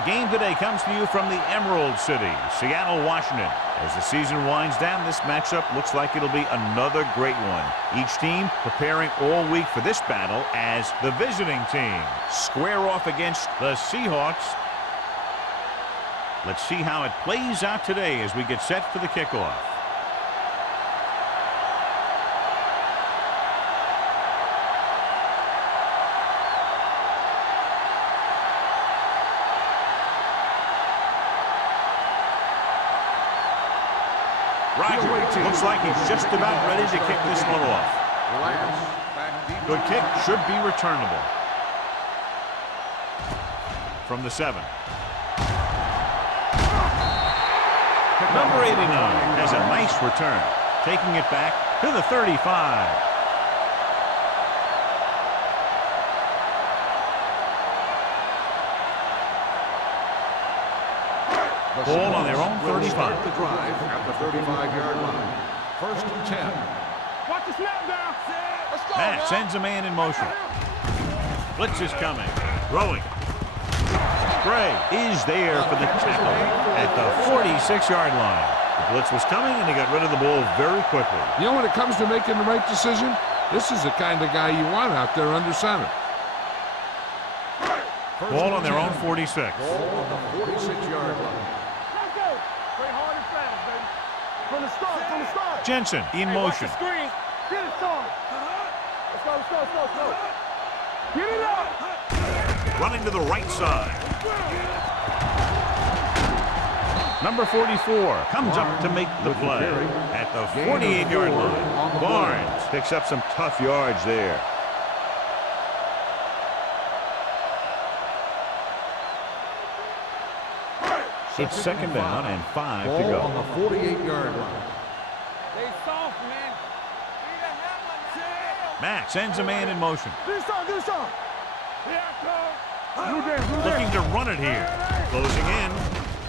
A game today comes to you from the Emerald City, Seattle, Washington. As the season winds down, this matchup looks like it'll be another great one. Each team preparing all week for this battle as the visiting team square off against the Seahawks. Let's see how it plays out today as we get set for the kickoff. Roger looks like he's just about ready to kick this one off. Good kick, should be returnable. From the 7. Number 89 has a nice return, taking it back to the 35. Ball on their own 35. The drive at the 35-yard line. First and 10. Watch the snap down. Let's go, Matt sends a man in motion. Blitz is coming. Throwing. Gray is there for the tackle at the 46-yard line. The blitz was coming, and he got rid of the ball very quickly. You know, when it comes to making the right decision, this is the kind of guy you want out there under center. Ball on their own 46. Ball on the 46-yard line. From the start. Jensen in motion. Get it started. Let's go. Get it up. Running to the right side. Number 44 comes up to make the play at the 48-yard line. Barnes picks up some tough yards there. It's second down and 5 to go. On the 48-yard line. They soft, man. Matt sends a man in motion. Do some. Looking to run it here. Closing in.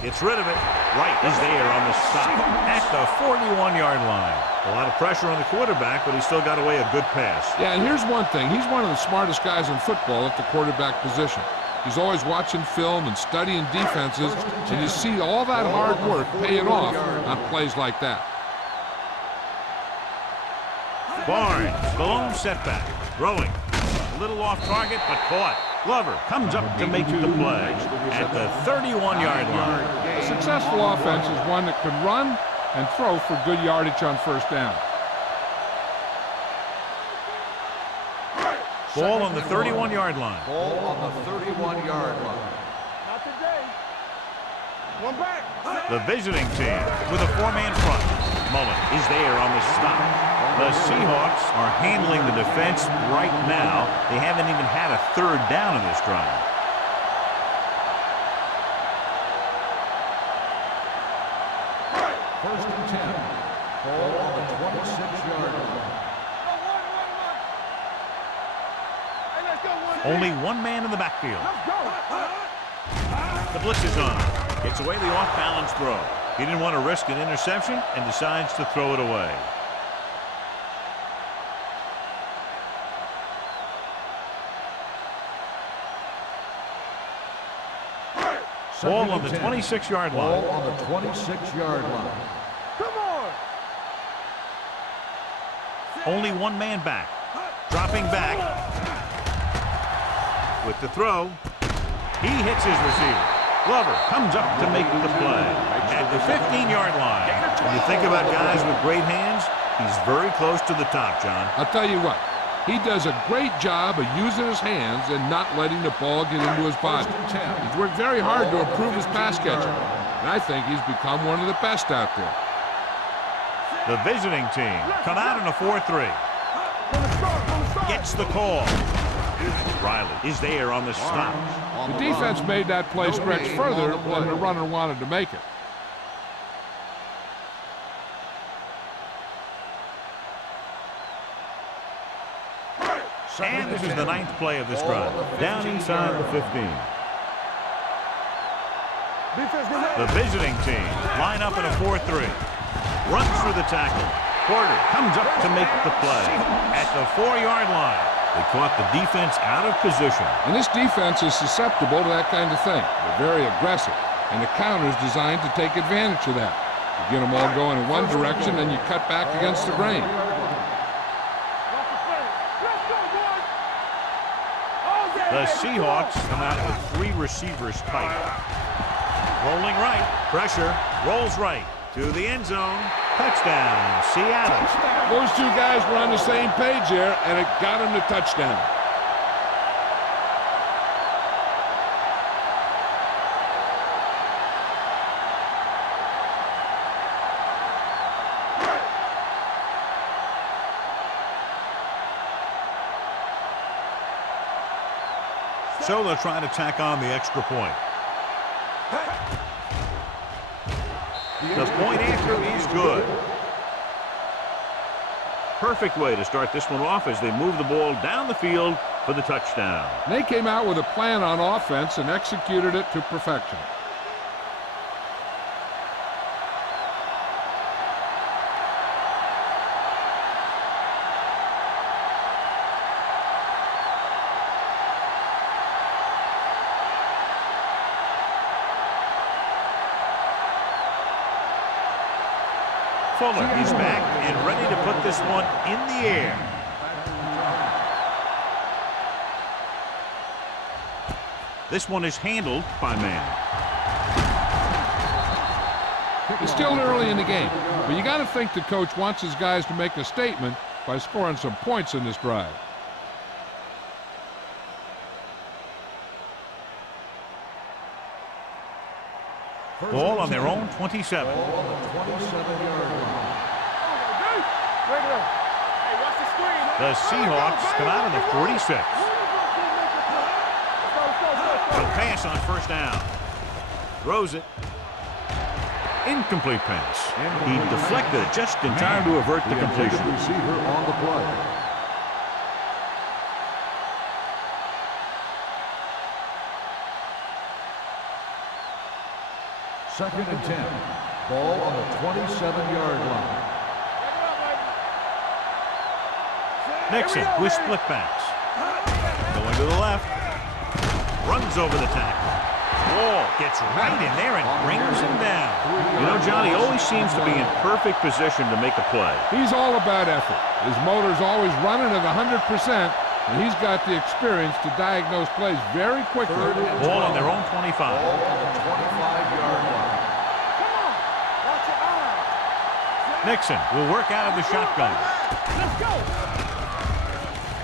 Gets rid of it. Wright is there on the stop at the 41-yard line. A lot of pressure on the quarterback, but he still got away a good pass. Yeah, and here's one thing. He's one of the smartest guys in football at the quarterback position. He's always watching film and studying defenses, and you see all that hard work paying off on plays like that. Barnes, the lone setback. Throwing. A little off target, but caught. Glover comes up to make the play at the 31-yard line. A successful offense is one that can run and throw for good yardage on first down. Ball on the 31-yard line. Ball on the 31-yard line. Not today. One back. The visiting team with a 4-man front. Mullen is there on the stop. The Seahawks are handling the defense right now. They haven't even had a third down in this drive. First and 10. Ball on the 26-yard line. Only one man in the backfield. The blitz is on. Gets away the off-balance throw. He didn't want to risk an interception and decides to throw it away. Ball on the 26-yard line. Ball on the 26-yard line. Come on. Only one man back. Dropping back. With the throw. He hits his receiver. Glover comes up to make the play at the 15-yard line. When you think about guys with great hands, he's very close to the top, John. I'll tell you what, he does a great job of using his hands and not letting the ball get into his body. He's worked very hard to improve his pass catching, and I think he's become one of the best out there. The visiting team come out in a 4-3. Gets the call. Riley is there on the stop. The defense made that play stretch further than the runner wanted to make it. And this is the 9th play of this drive. Down inside the 15. The visiting team line up in a 4-3. Runs through the tackle. Porter comes up to make the play at the 4-yard line. They caught the defense out of position. And this defense is susceptible to that kind of thing. They're very aggressive, and the counter is designed to take advantage of that. You get them all going in one direction, then you cut back against the grain. The Seahawks come out with 3 receivers tight. Rolling right, pressure, rolls right to the end zone. Touchdown, Seattle. Those 2 guys were on the same page here, and it got them the touchdown. So they'll try to tack on the extra point. The point after is good. Perfect way to start this one off as they move the ball down the field for the touchdown. They came out with a plan on offense and executed it to perfection. Fuller is back and ready to put this one in the air. This one is handled by man. It's still early in the game, but you got to think the coach wants his guys to make a statement by scoring some points in this drive. Ball on their own 27. Ball on the 27-yard line. The Seahawks come out in the 46. The pass on first down. Throws it. Incomplete pass. He deflected it just in time to avert the completion. Receiver on the play. Second and 10. Ball on the 27-yard line. Nixon with split backs. Going to the left. Runs over the tackle. Wall gets right in there and brings him down. You know, John, he always seems to be in perfect position to make a play. He's all about effort. His motor's always running at 100%, and he's got the experience to diagnose plays very quickly. Ball on their own 25. Ball on the 25-yard line. Nixon will work out of the shotgun. Let's go.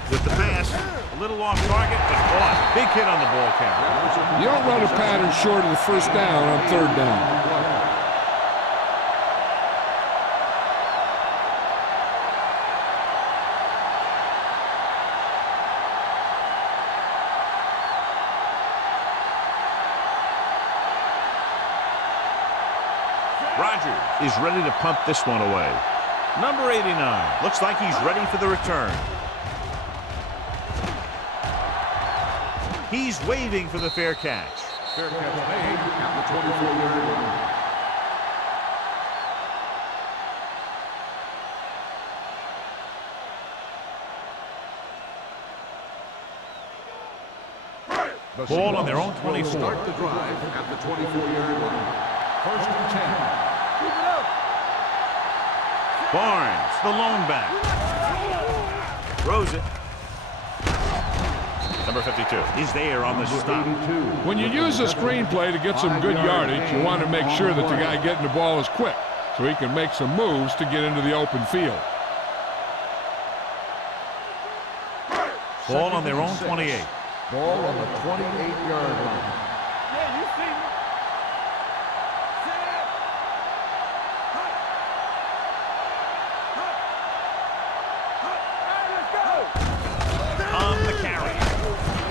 With the pass, a little off target, but caught. Big hit on the ball carrier. You don't run a pattern short of the first down on third down. Rogers is ready to punt this one away. Number 89. Looks like he's ready for the return. He's waving for the fair catch. Fair catch made at the 24-yard line. Ball on their own 24. Start the drive at the 24-yard line. First and 10. Barnes, the lone back. Throws it. Number 52 is there on the stop. When you use a screenplay to get some good yardage, you want to make sure that the guy getting the ball is quick so he can make some moves to get into the open field. Ball on their own 28. Ball on the 28-yard line. Yeah, you see me. On the carry.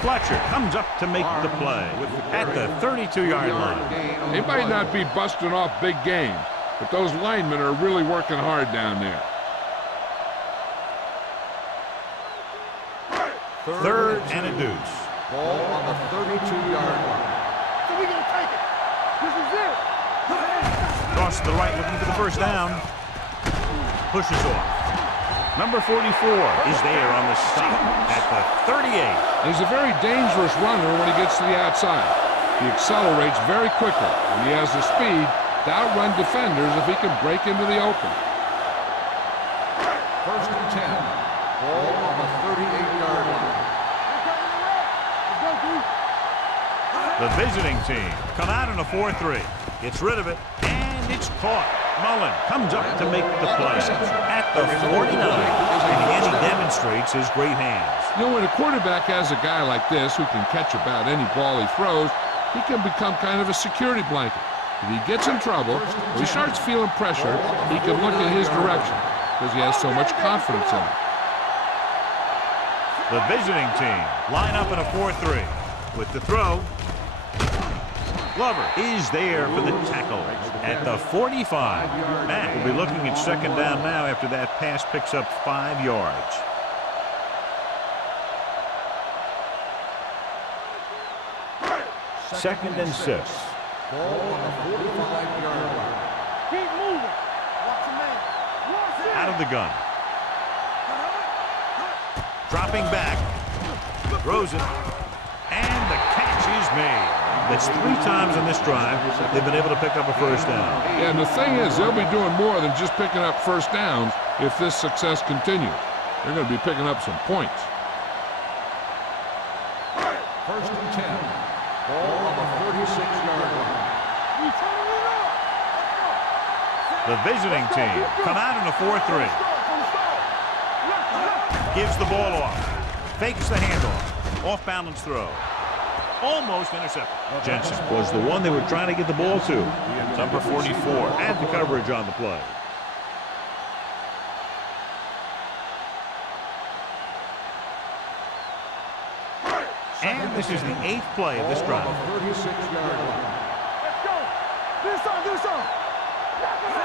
Fletcher comes up to make the play at the 32-yard line. They might not be busting off big games, but those linemen are really working hard down there. Third and a deuce. Ball on the 32-yard line. So we gonna take it. This is it. Cross to the right looking for the first down. Pushes off. Number 44 is there on the stop at the 38. He's a very dangerous runner when he gets to the outside. He accelerates very quickly, and he has the speed to outrun defenders if he can break into the open. First and 10. Ball on the 38-yard line. The visiting team come out in a 4-3. Gets rid of it, and it's caught. Mullen comes up to make the play at the 49, and again he demonstrates his great hands. You know, when a quarterback has a guy like this who can catch about any ball he throws, he can become kind of a security blanket. If he gets in trouble, or he starts feeling pressure, he can look in his direction because he has so much confidence in it. The visiting team line up in a 4-3 with the throw. Glover is there for the tackle at the 45. Mack will be looking at second down now after that pass picks up 5 yards. Second and 6. Ball on the 45-yard line. Keep moving. Watch your man. Out of the gun. Dropping back. Throws it. And the catch is made. That's 3 times on this drive they've been able to pick up a first down. Yeah, and the thing is, they'll be doing more than just picking up first downs if this success continues. They're going to be picking up some points. First and 10. Ball on the 36-yard line. The visiting team come out in a 4-3. Gives the ball off. Fakes the handoff. Off-balance throw. Almost intercepted. Jensen was the one they were trying to get the ball to. Number 44 had the coverage on the play. And this is the 8th play of this drive. 36-yard line. Let's go. Do this.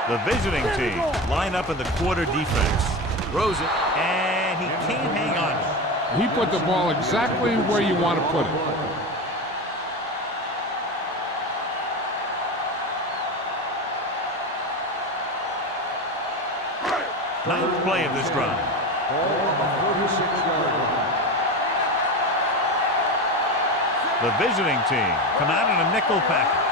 The visiting team line up in the quarter defense. Throws it, and he can't hang on to it. He put the ball exactly where you want to put it. Ninth play of this drive. Ball on the 46-yard line. The visiting team come out in a nickel package.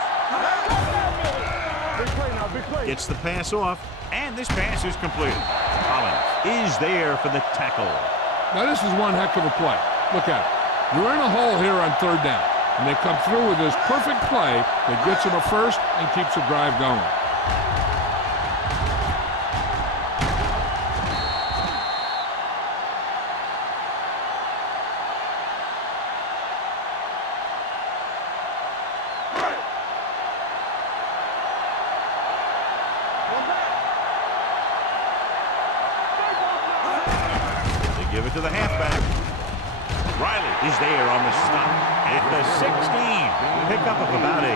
Big play now, big play. Gets the pass off, and this pass is completed. Collins is there for the tackle. Now, this is one heck of a play. Look at it. You're in a hole here on 3rd down, and they come through with this perfect play that gets them a first and keeps the drive going. Give it to the halfback. Riley is there on the stop at the 16. Pickup of about 8.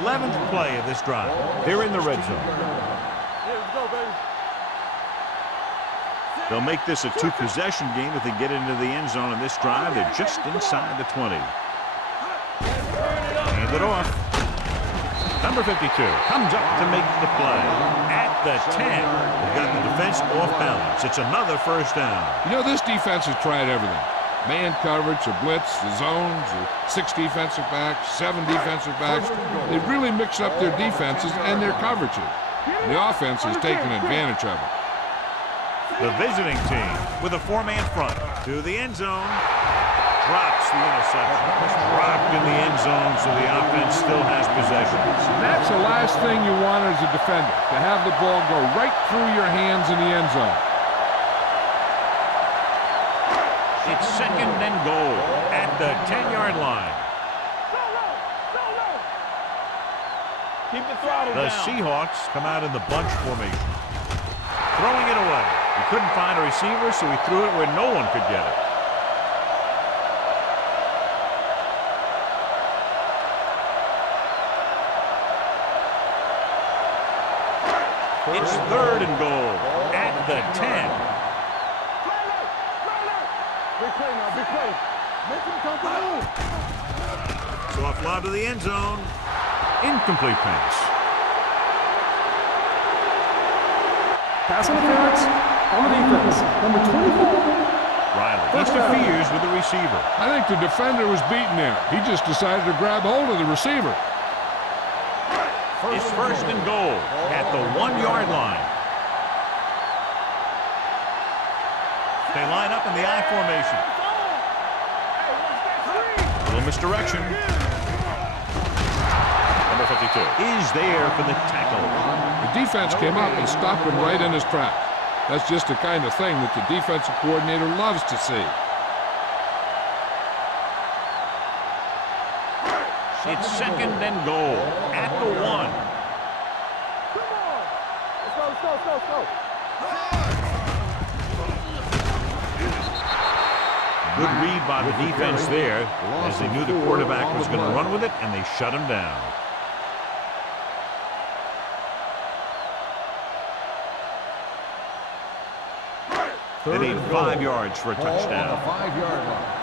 11th play of this drive. They're in the red zone. Here we go, baby. They'll make this a 2-possession game if they get into the end zone in this drive. They're just inside the 20. Hand it off. Number 52 comes up to make the play at the 10. They've got the defense off balance. It's another first down. You know, this defense has tried everything. Man coverage, the blitz, the zones, the 6 defensive backs, 7 defensive backs. They've really mixed up their defenses and their coverages. The offense has taken advantage of it. The visiting team with a 4-man front to the end zone. Drops the interception. Dropped in the end zone, so the offense still has possession. And that's the last thing you want as a defender, to have the ball go right through your hands in the end zone. It's 2nd and goal at the 10-yard line. Keep the throttle The down. Seahawks come out in the bunch formation. Throwing it away. He couldn't find a receiver, so he threw it where no one could get it. It's 3rd and goal at the 10. Big play now, big play. Make him come through. Soft lob to the end zone. Incomplete pass. Pass interference on the defense. Number 24. Riley interferes with the receiver. I think the defender was beaten there. He just decided to grab hold of the receiver. It's first and goal at the 1-yard line. They line up in the I formation. Little misdirection. Number 52 is there for the tackle. The defense came up and stopped him right in his tracks. That's just the kind of thing that the defensive coordinator loves to see. It's second and goal at the 1. Come on. Let's go. Good read by the defense there, as they knew the quarterback was going to run with it, and they shut him down. They need 5 yards for a touchdown. 5-yard line.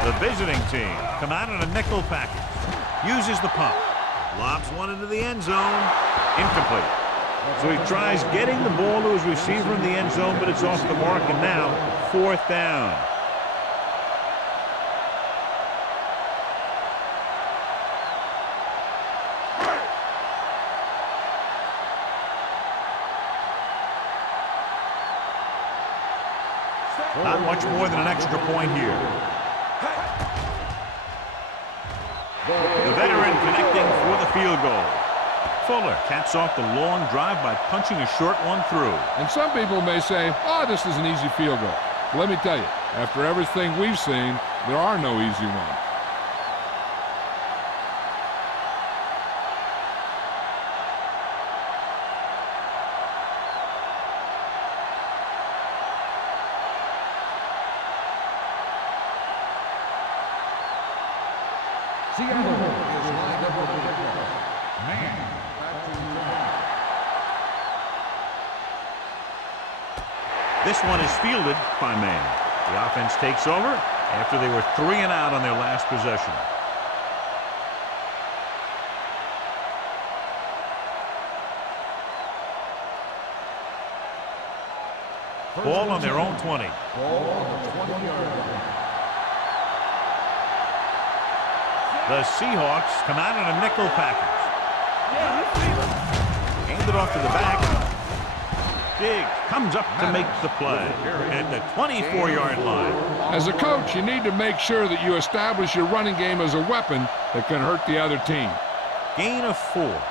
The visiting team come out in a nickel package. Uses the pump. Lobs one into the end zone. Incomplete. So he tries getting the ball to his receiver in the end zone, but it's off the mark, and now 4th down. Not much more than an extra point here. The veteran connecting for the field goal. Fuller caps off the long drive by punching a short one through. And some people may say, oh, this is an easy field goal. But let me tell you, after everything we've seen, there are no easy ones. Seattle is lined up for the kickoff. Man, back to the line. This one is fielded by Man. The offense takes over after they were 3 and out on their last possession. Ball on their own 20. Ball on the 20-yard line. The Seahawks come out in a nickel package. Handed off to the back. Diggs comes up to make the play at the 24-yard line. As a coach, you need to make sure that you establish your running game as a weapon that can hurt the other team. Gain of 4.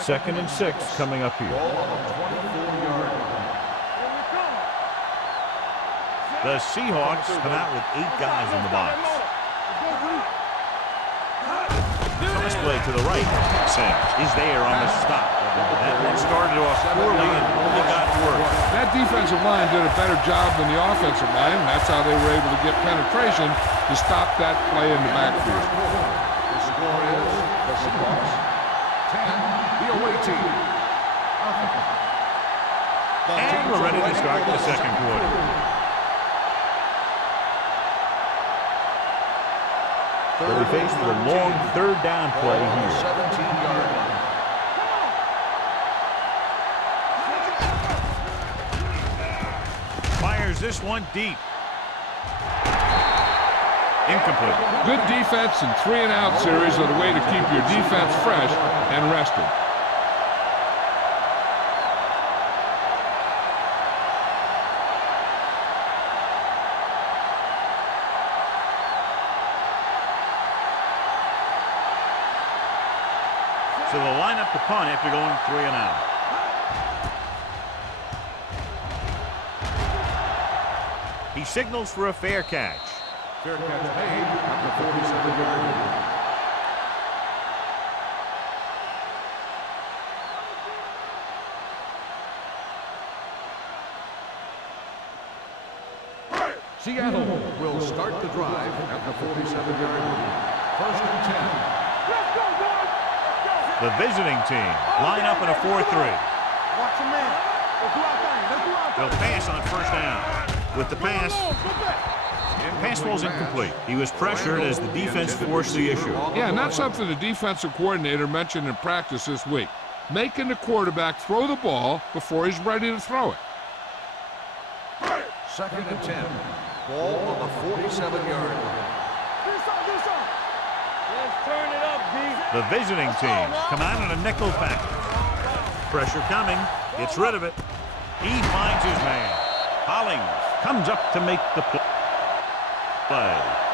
Second and 6 coming up here. Ball on the 24-yard line. The Seahawks come out with 8 guys in the box. Nice play to the right. Sims is there on the stop. That started off poorly and only got worse. That defensive line did a better job than the offensive line, and that's how they were able to get penetration to stop that play in the backfield. The score is the Seahawks 10, the away team. And we're ready to start the second quarter. They'll be faced with a long 3rd down play here. 17-yard line. Fires this one deep. Incomplete. Good defense and 3-and-out series are the way to keep your defense fresh and rested. So they'll line up the punt after going 3 and out. He signals for a fair catch. Fair catch made at the 47-yard line. Seattle will start the drive at the 47-yard line. 1st and 10. The visiting team line up in a 4-3. Watch your man. Let's do our thing. They'll pass on 1st down. with the pass. Pass ball's incomplete. He was pressured as the defense forced the issue. Yeah, and that's something the defensive coordinator mentioned in practice this week. Making the quarterback throw the ball before he's ready to throw it. 2nd and 10. Ball on the 47-yard line. Let's turn it up, D. The visiting team come out in a nickel package. Pressure coming. Gets rid of it. He finds his man. Hollings comes up to make the play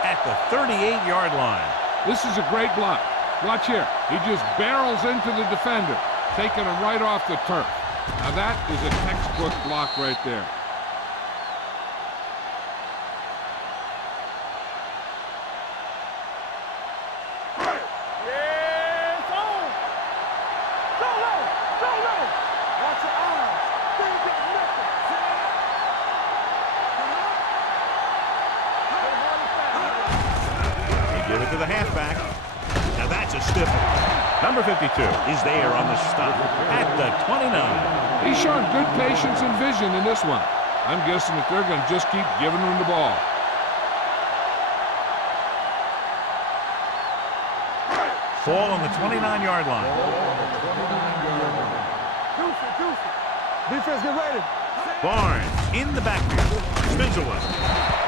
at the 38-yard line. This is a great block. Watch here. He just barrels into the defender, taking him right off the turf. Now that is a textbook block right there. Give it to the halfback. Now that's a stiff one. Number 52 is there on the stop at the 29. He's showing good patience and vision in this one. I'm guessing that they're going to just keep giving him the ball. Ball on the 29-yard line. Defense, get ready. Barnes in the backfield. Spins away.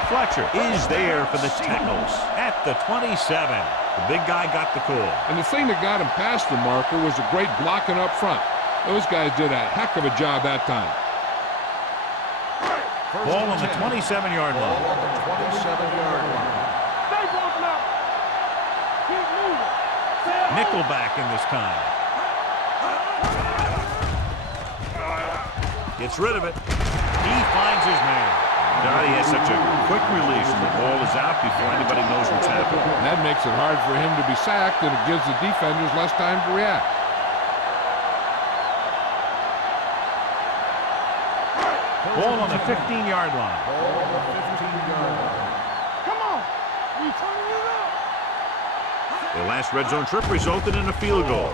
Fletcher is there for the tackles at the 27. The big guy got the call. And the thing that got him past the marker was a great blocking up front. Those guys did a heck of a job that time. Ball on the 27-yard line. On the 27-yard line. Stay broken up. Keep moving. Nickelback in this time. Gets rid of it. He finds his man. Dottie has such a quick release and the ball is out before anybody knows what's happening. That makes it hard for him to be sacked, and it gives the defenders less time to react. Ball on the 15-yard line. Ball on the 15-yard line. Come on. We turning it up. Their last red zone trip resulted in a field goal.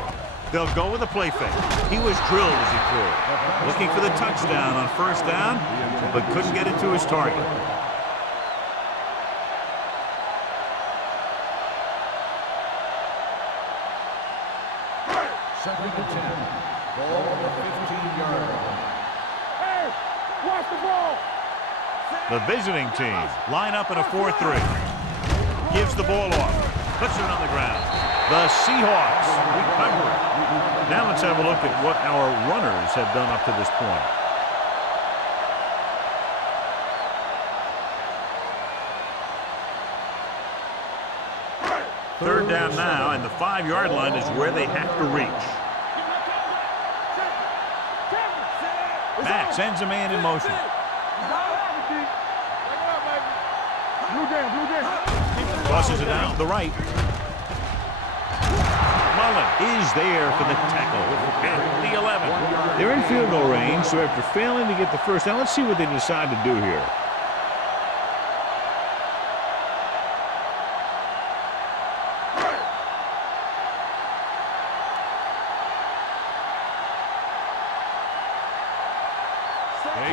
They'll go with a play fake. He was drilled as he threw it. Looking for the touchdown on first down, but couldn't get it to his target. Second and 10. Ball on the 15-yard line. Hey, watch the ball. The visiting team line up in a 4-3. Gives the ball off. Puts it on the ground. The Seahawks recover it. Now let's have a look at what our runners have done up to this point. Third down now, and the 5-yard line is where they have to reach. Matt sends a man in motion. Tosses it out to the right. Mullen is there for the tackle at the 11. They're in field goal range, so after failing to get the first down, let's see what they decide to do here.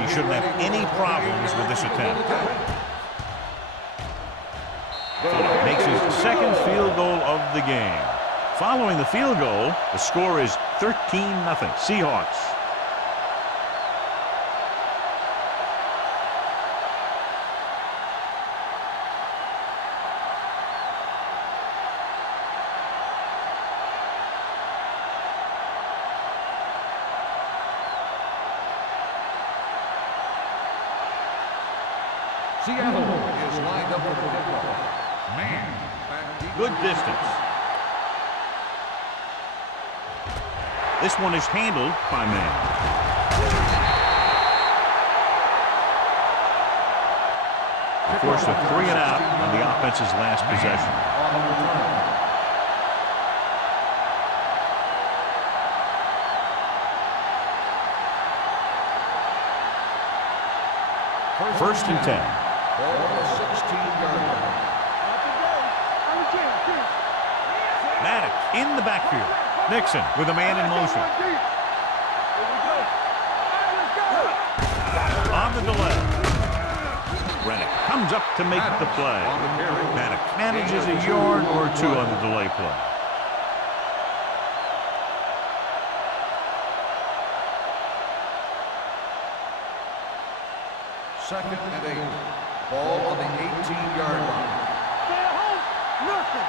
He shouldn't have any problems with this attempt. Makes his second field goal of the game. Following the field goal, the score is 13-0 Seahawks. Seattle is lined up for the kickoff. Man, back deep. Good distance. This one is handled by man. Forced a 3 and out on the offense's last possession. First and 10. Ball on the 16-yard line. Maddox in the backfield. Nixon with a man in motion. On the delay. Reddick comes up to make the play. Maddox manages a yard or two on the delay play. Second and 8. Ball on the 18-yard line. Stay at home. Nothing.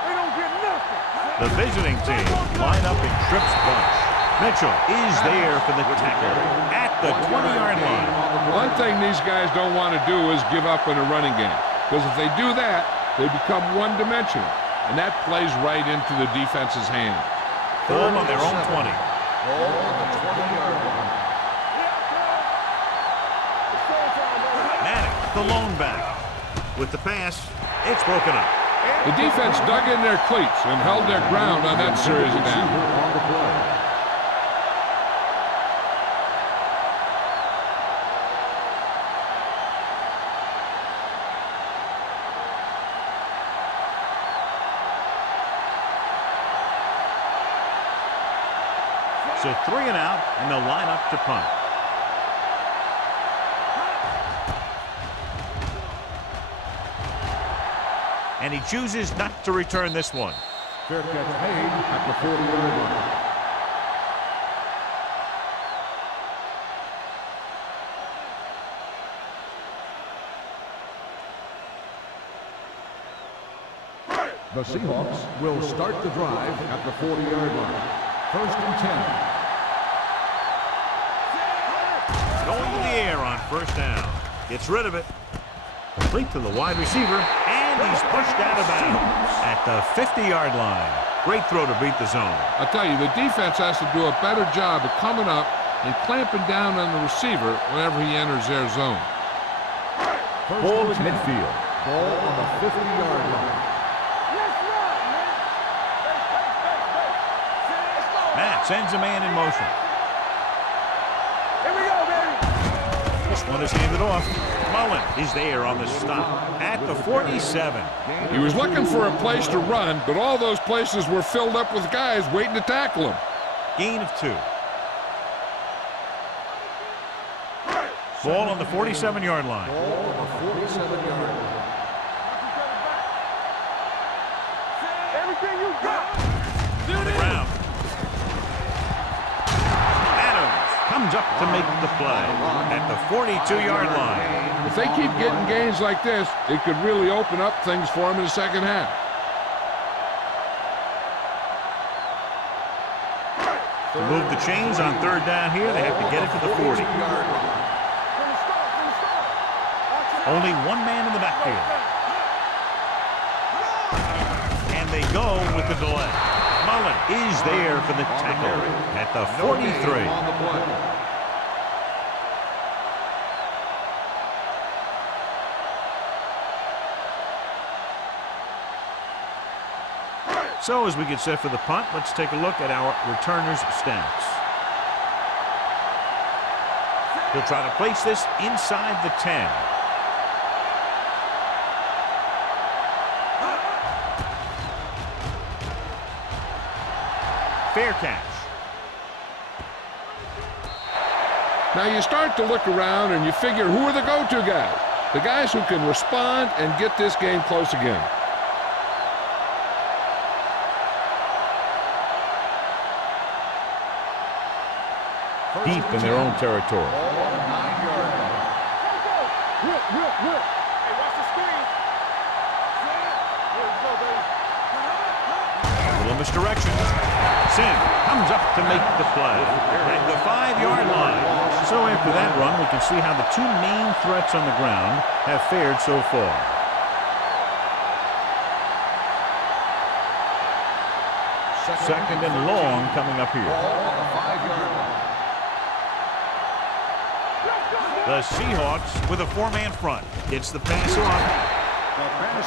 They don't get nothing. The visiting team line up in trips bunch. Mitchell is there for the tackle at the 20-yard line. One thing these guys don't want to do is give up in a running game, because if they do that, they become one-dimensional, and that plays right into the defense's hands. Ball on their own 20. Ball on the 20-yard line. Maddox, the lone back. With the pass, it's broken up. The defense dug in their cleats and held their ground on that series of downs. On the play. So 3 and out, and they'll line up to punt. And he chooses not to return this one. Fair catch made at the 40-yard line. The Seahawks will start the drive at the 40-yard line. First and 10. Going to the air on first down. Gets rid of it. Complete to the wide receiver, and he's pushed out of bounds at the 50-yard line. Great throw to beat the zone. I'll tell you, the defense has to do a better job of coming up and clamping down on the receiver whenever he enters their zone. Ball at midfield. Ball on the 50-yard line. Matt sends a man in motion. Here we go, baby. This one is handed off. Mullen is there on the stop at the 47. He was looking for a place to run, but all those places were filled up with guys waiting to tackle him. Gain of 2. Ball on the 47-yard line. Ball on the 47-yard line. Everything you got. To the ground. Comes up to make the play at the 42-yard line. If they keep getting gains like this, it could really open up things for them in the second half. To move the chains on third down here, they have to get it to the 40. Only one man in the backfield. And they go with the delay. Mullen is there for the tackle at the 43. So as we get set for the punt, let's take a look at our returners' stats. He'll try to place this inside the 10. Fair catch. Now you start to look around and you figure, who are the go-to guys? The guys who can respond and get this game close again. Deep in their own territory. A little misdirection. Sim comes up to make the play at the 5-yard line. So after that run, we can see how the two main threats on the ground have fared so far. Second and long coming up here. The Seahawks with a 4-man front. Gets the pass off.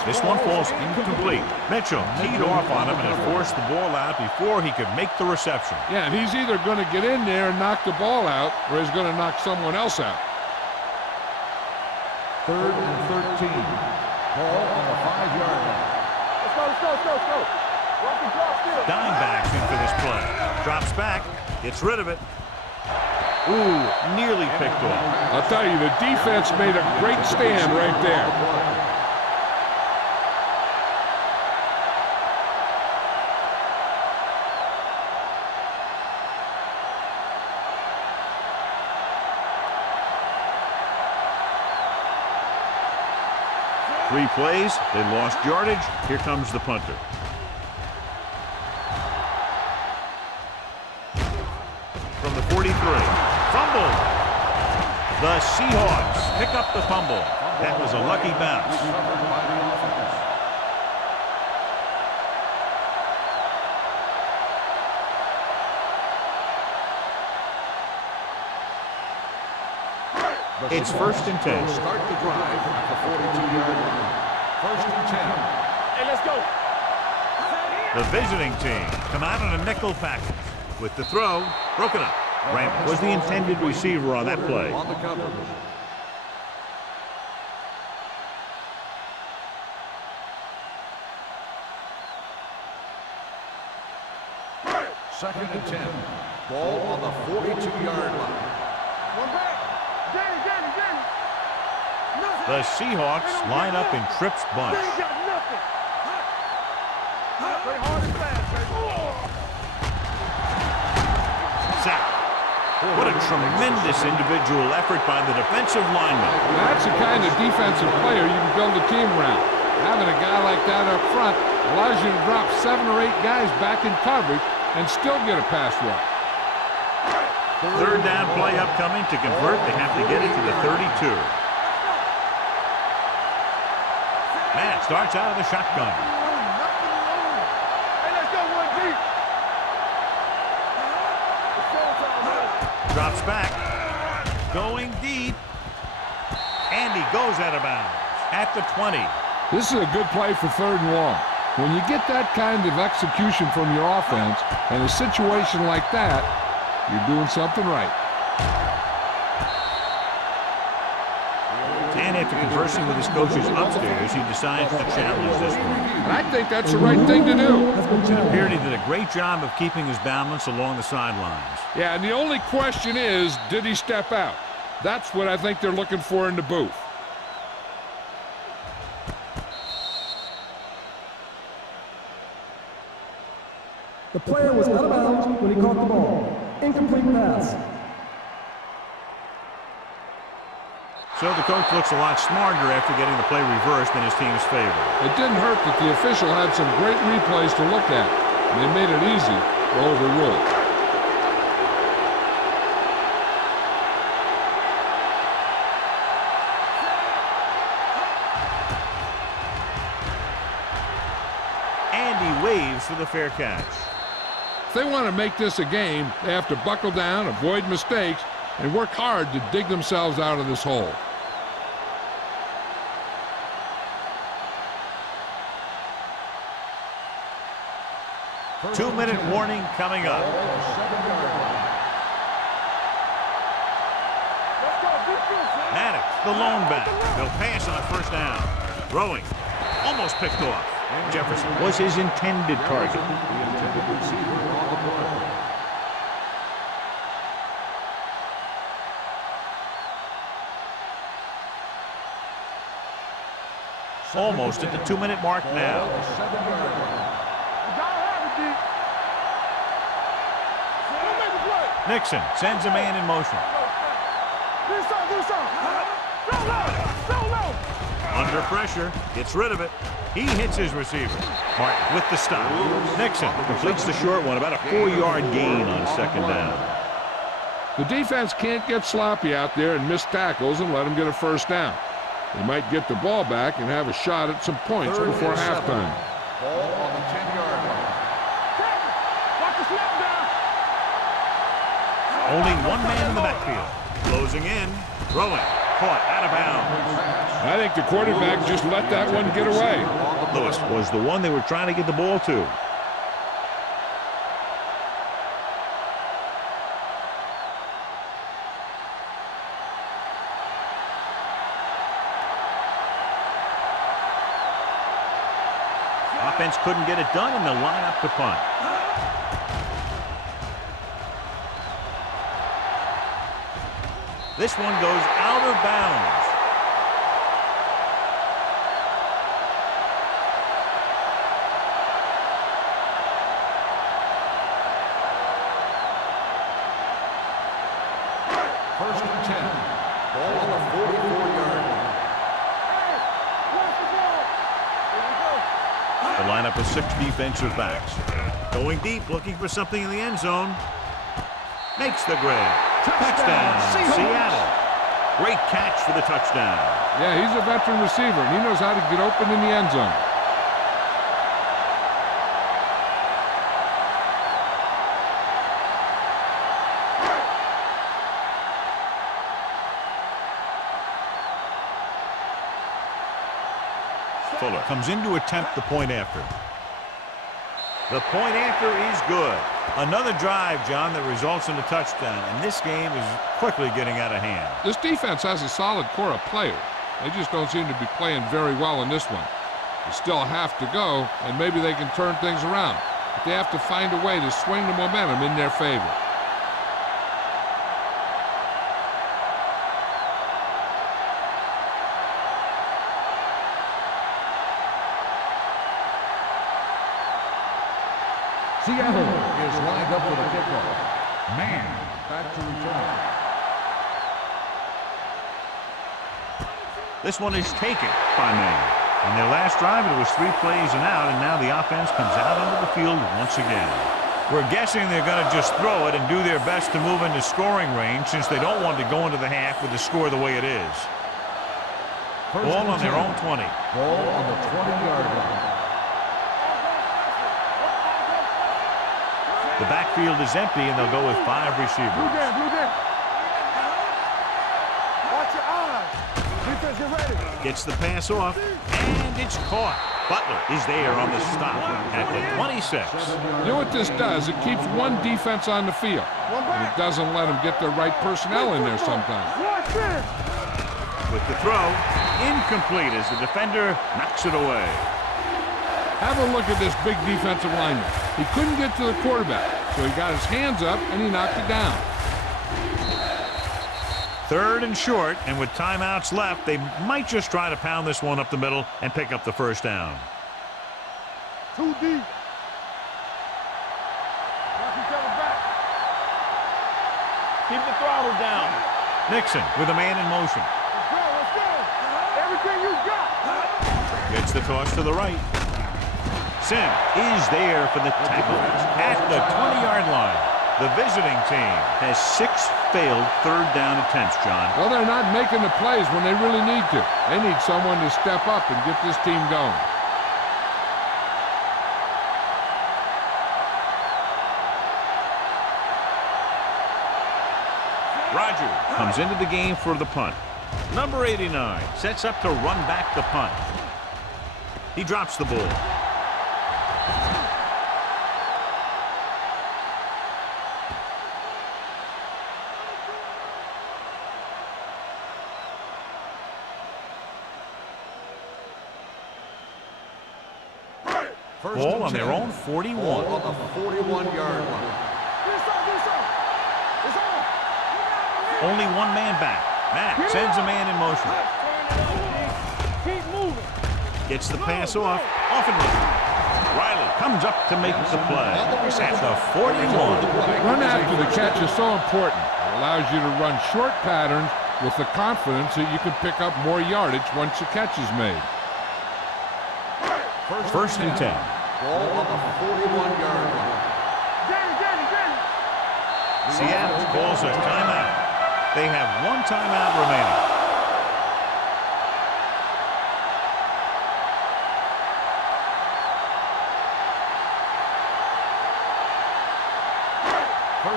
This one falls incomplete. Mitchell teed off on him and had forced the ball out before he could make the reception. Yeah, and he's either going to get in there and knock the ball out, or he's going to knock someone else out. Third and 13. Ball on the 5-yard line. Let's go. Watch the drop still. Dime backs in for this play. Drops back. Gets rid of it. Ooh, nearly picked off. I'll tell you, the defense made a great stand right there. Three plays, they lost yardage. Here comes the punter. From the 43, fumble. The Seahawks pick up the fumble. That was a lucky bounce. It's 1st and 10. Start the drive at the 42-yard line. 1st and 10. Hey, let's go. The visiting team come out in a nickel package with the throw broken up. Grant was the intended receiver on that play. On the cover. Second and 10. Ball on the 42-yard line. One back. Danny. Nothing. The Seahawks line up in Tripp's bunch. Danny got nothing. Play hard and fast, baby. Sack. What a tremendous individual effort by the defensive lineman. That's the kind of defensive player you can build a team around. Having a guy like that up front allows you to drop 7 or 8 guys back in coverage and still get a pass rush. Third down play upcoming. To convert, they have to get it to the 32. Matt starts out of the shotgun. Hey, let's go, one deep. Drops back. Going deep. And he goes out of bounds at the 20. This is a good play for 3rd and long. When you get that kind of execution from your offense in a situation like that, you're doing something right. And after conversing with his coaches upstairs, he decides to challenge this one. And I think that's the right thing to do. It appeared he did a great job of keeping his balance along the sidelines. Yeah, and the only question is, did he step out? That's what I think they're looking for in the booth. The player was out of bounds when he caught the ball. Incomplete pass. So the coach looks a lot smarter after getting the play reversed in his team's favor. It didn't hurt that the official had some great replays to look at, and they made it easy to overrule. And he waves for the fair catch. If they want to make this a game, they have to buckle down, avoid mistakes, and work hard to dig themselves out of this hole. Two-minute warning coming up. Maddox, the lone back. They'll pass on a first down. Throwing. Almost picked off. Jefferson was his intended target. Almost at the 2-minute mark now. Nixon sends a man in motion. Under pressure, gets rid of it. He hits his receiver. Martin with the stop. Nixon completes the short one, about a 4-yard gain on second down. The defense can't get sloppy out there and miss tackles and let them get a first down. They might get the ball back and have a shot at some points before halftime. Ball on the 10-yard line. Only one man in the backfield. Closing in, throwing, caught out of bounds. I think the quarterback just let that one get away. Lewis was the one they were trying to get the ball to. Offense couldn't get it done, and they'll line up to punt. This one goes out of bounds. First and 10. Ball on the 44-yard line. The lineup of 6 defensive backs. Going deep, looking for something in the end zone. Makes the grab. Touchdown, Seattle. Great catch for the touchdown. Yeah, he's a veteran receiver, and he knows how to get open in the end zone. Fuller comes in to attempt the point after. The point after is good. Another drive, John, that results in a touchdown, and this game is quickly getting out of hand. This defense has a solid core of players. They just don't seem to be playing very well in this one. They still have to go, and maybe they can turn things around. But they have to find a way to swing the momentum in their favor. Seattle is lined up for the kickoff. Man back to return. This one is taken by Man. On their last drive, it was 3 plays and out, and now the offense comes out onto the field once again. We're guessing they're going to just throw it and do their best to move into scoring range since they don't want to go into the half with the score the way it is. Ball on their own 20. Ball on the 20-yard line. The backfield is empty, and they'll go with 5 receivers. Blue down. Watch your eyes. Defense, get ready. Gets the pass off, and it's caught. Butler is there on the stop at the 26. You know what this does? It keeps one defense on the field, and it doesn't let them get the right personnel in there sometimes. Watch this. With the throw, incomplete as the defender knocks it away. Have a look at this big defensive lineman. He couldn't get to the quarterback, so he got his hands up and he knocked it down. 3rd and short, and with timeouts left, they might just try to pound this one up the middle and pick up the first down. Too deep. Knock each other back. Keep the throttle down. Nixon with a man in motion. Let's go. Everything you got. Gets the toss to the right. Sim is there for the tackle at the 20-yard line. The visiting team has 6 failed 3rd down attempts, John. Well, they're not making the plays when they really need to. They need someone to step up and get this team going. Rogers comes into the game for the punt. Number 89 sets up to run back the punt. He drops the ball. Ball on their own 41. Ball on the 41-yard line. Only 1 man back. Matt sends a man in motion. Keep moving. Gets the pass off. And Riley comes up to make the play. At the 41. Run after the catch is so important. It allows you to run short patterns with the confidence that you can pick up more yardage once the catch is made. First and 10. Ball on the 41-yard line. Seattle calls a timeout. They have 1 timeout remaining.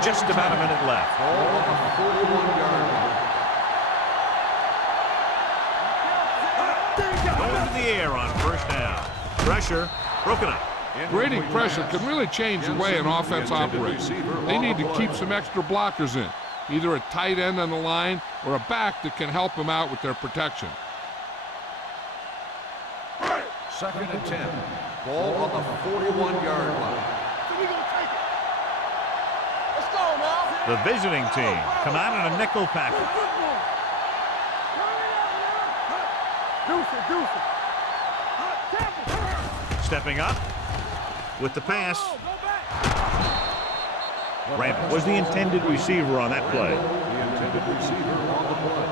Just about a minute left. Ball on the 41-yard line. Going to the air on first down. Pressure broken up. Grading pressure can really change the way an offense operates. They need to keep some extra blockers in, either a tight end on the line or a back that can help them out with their protection. 2nd and 10. Ball on the 41-yard line. The visiting team come out in a nickel package. Deuce it. Stepping up with the pass. Go back. Rampant was the intended receiver on that play. The intended receiver on the play.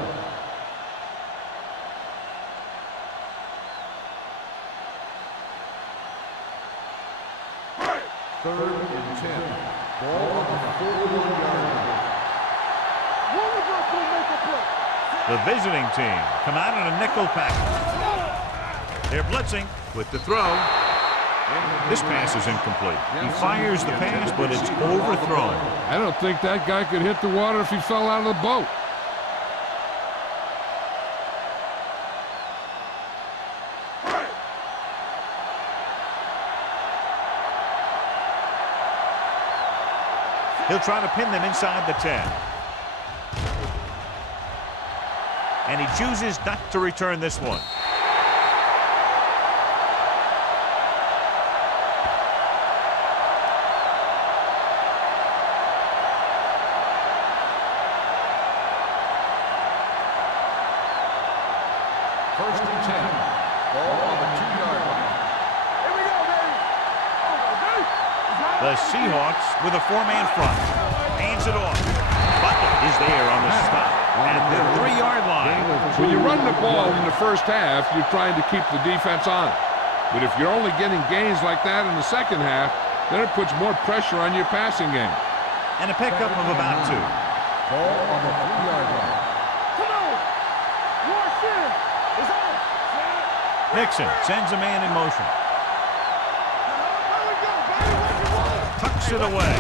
Third and 10. Ball on the 41-yard line. Warner Bros. Will make a play. The visiting team come out in a nickel package. They're blitzing with the throw. This pass is incomplete. He fires the pass, but it's overthrown. I don't think that guy could hit the water if he fell out of the boat. He'll try to pin them inside the 10. And he chooses not to return this one. First and 10. Ball on the 2-yard line. Here we go, baby. The Seahawks with a 4-man front. Hands it off. Butler is there on the stop at the 3-yard line. When you run the ball in the first half, you're trying to keep the defense on it. But if you're only getting gains like that in the second half, then it puts more pressure on your passing game. And a pickup of about 2. Ball on the 3-yard line. Come on. March in. It's on. Nixon sends a man in motion. There we go, baby. What you want? Tucks it away.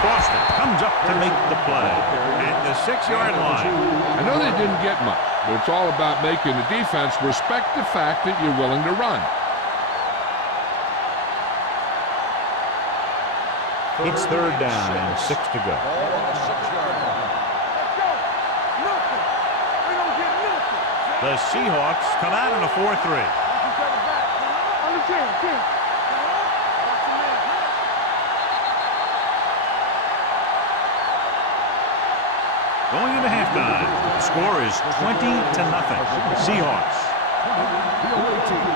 Boston comes up to make the play at the 6-yard line. I know they didn't get much, but it's all about making the defense respect the fact that you're willing to run. It's 3rd down and 6 to go. Ball on the 6-yard line. Let's go. Nothing. We don't get nothing. The Seahawks come out in a 4-3. Each other back. On the 10. Going into halftime, the score is 20-0. Seahawks. The away team.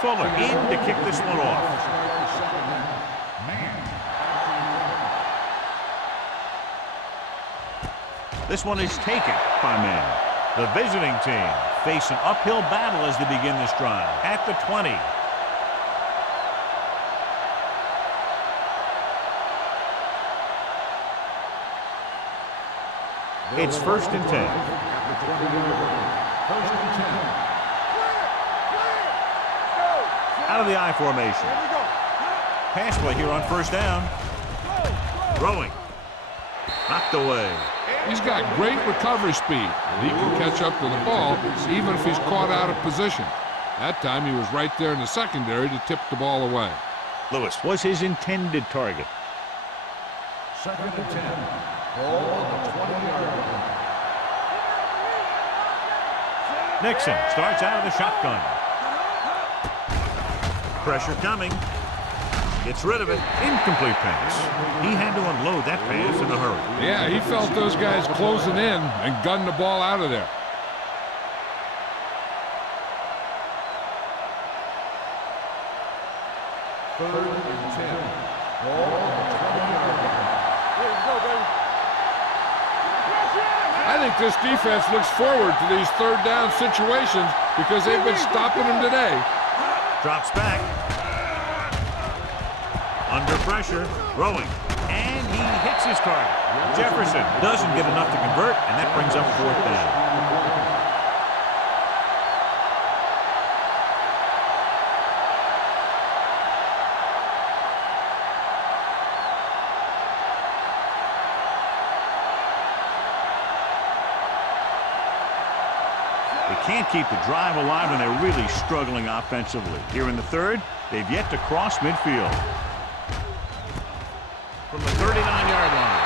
Fuller in to kick this one off. This one is taken by man. The visiting team face an uphill battle as they begin this drive at the 20. It's 1st and 10. First and 10. Out of the I formation. Here we go. Pass play here on 1st down. Throwing. Knocked away. He's got great recovery speed, and he can catch up to the ball even if he's caught out of position. That time he was right there in the secondary to tip the ball away. Lewis was his intended target. 2nd and 10. Ball on the 20-yard line. Nixon starts out of the shotgun. Pressure coming. Gets rid of it. Incomplete pass. He had to unload that pass in a hurry. Yeah, he felt those guys closing in and gunned the ball out of there. Third and 10. Ball on the 20-yard line. Here we go, baby. I think this defense looks forward to these 3rd down situations because they've been stopping them today. Drops back. Under pressure. Throwing. And he hits his target. Jefferson doesn't get enough to convert, and that brings up 4th down. They can't keep the drive alive, and they're really struggling offensively. Here in the 3rd, they've yet to cross midfield. from the 39-yard line.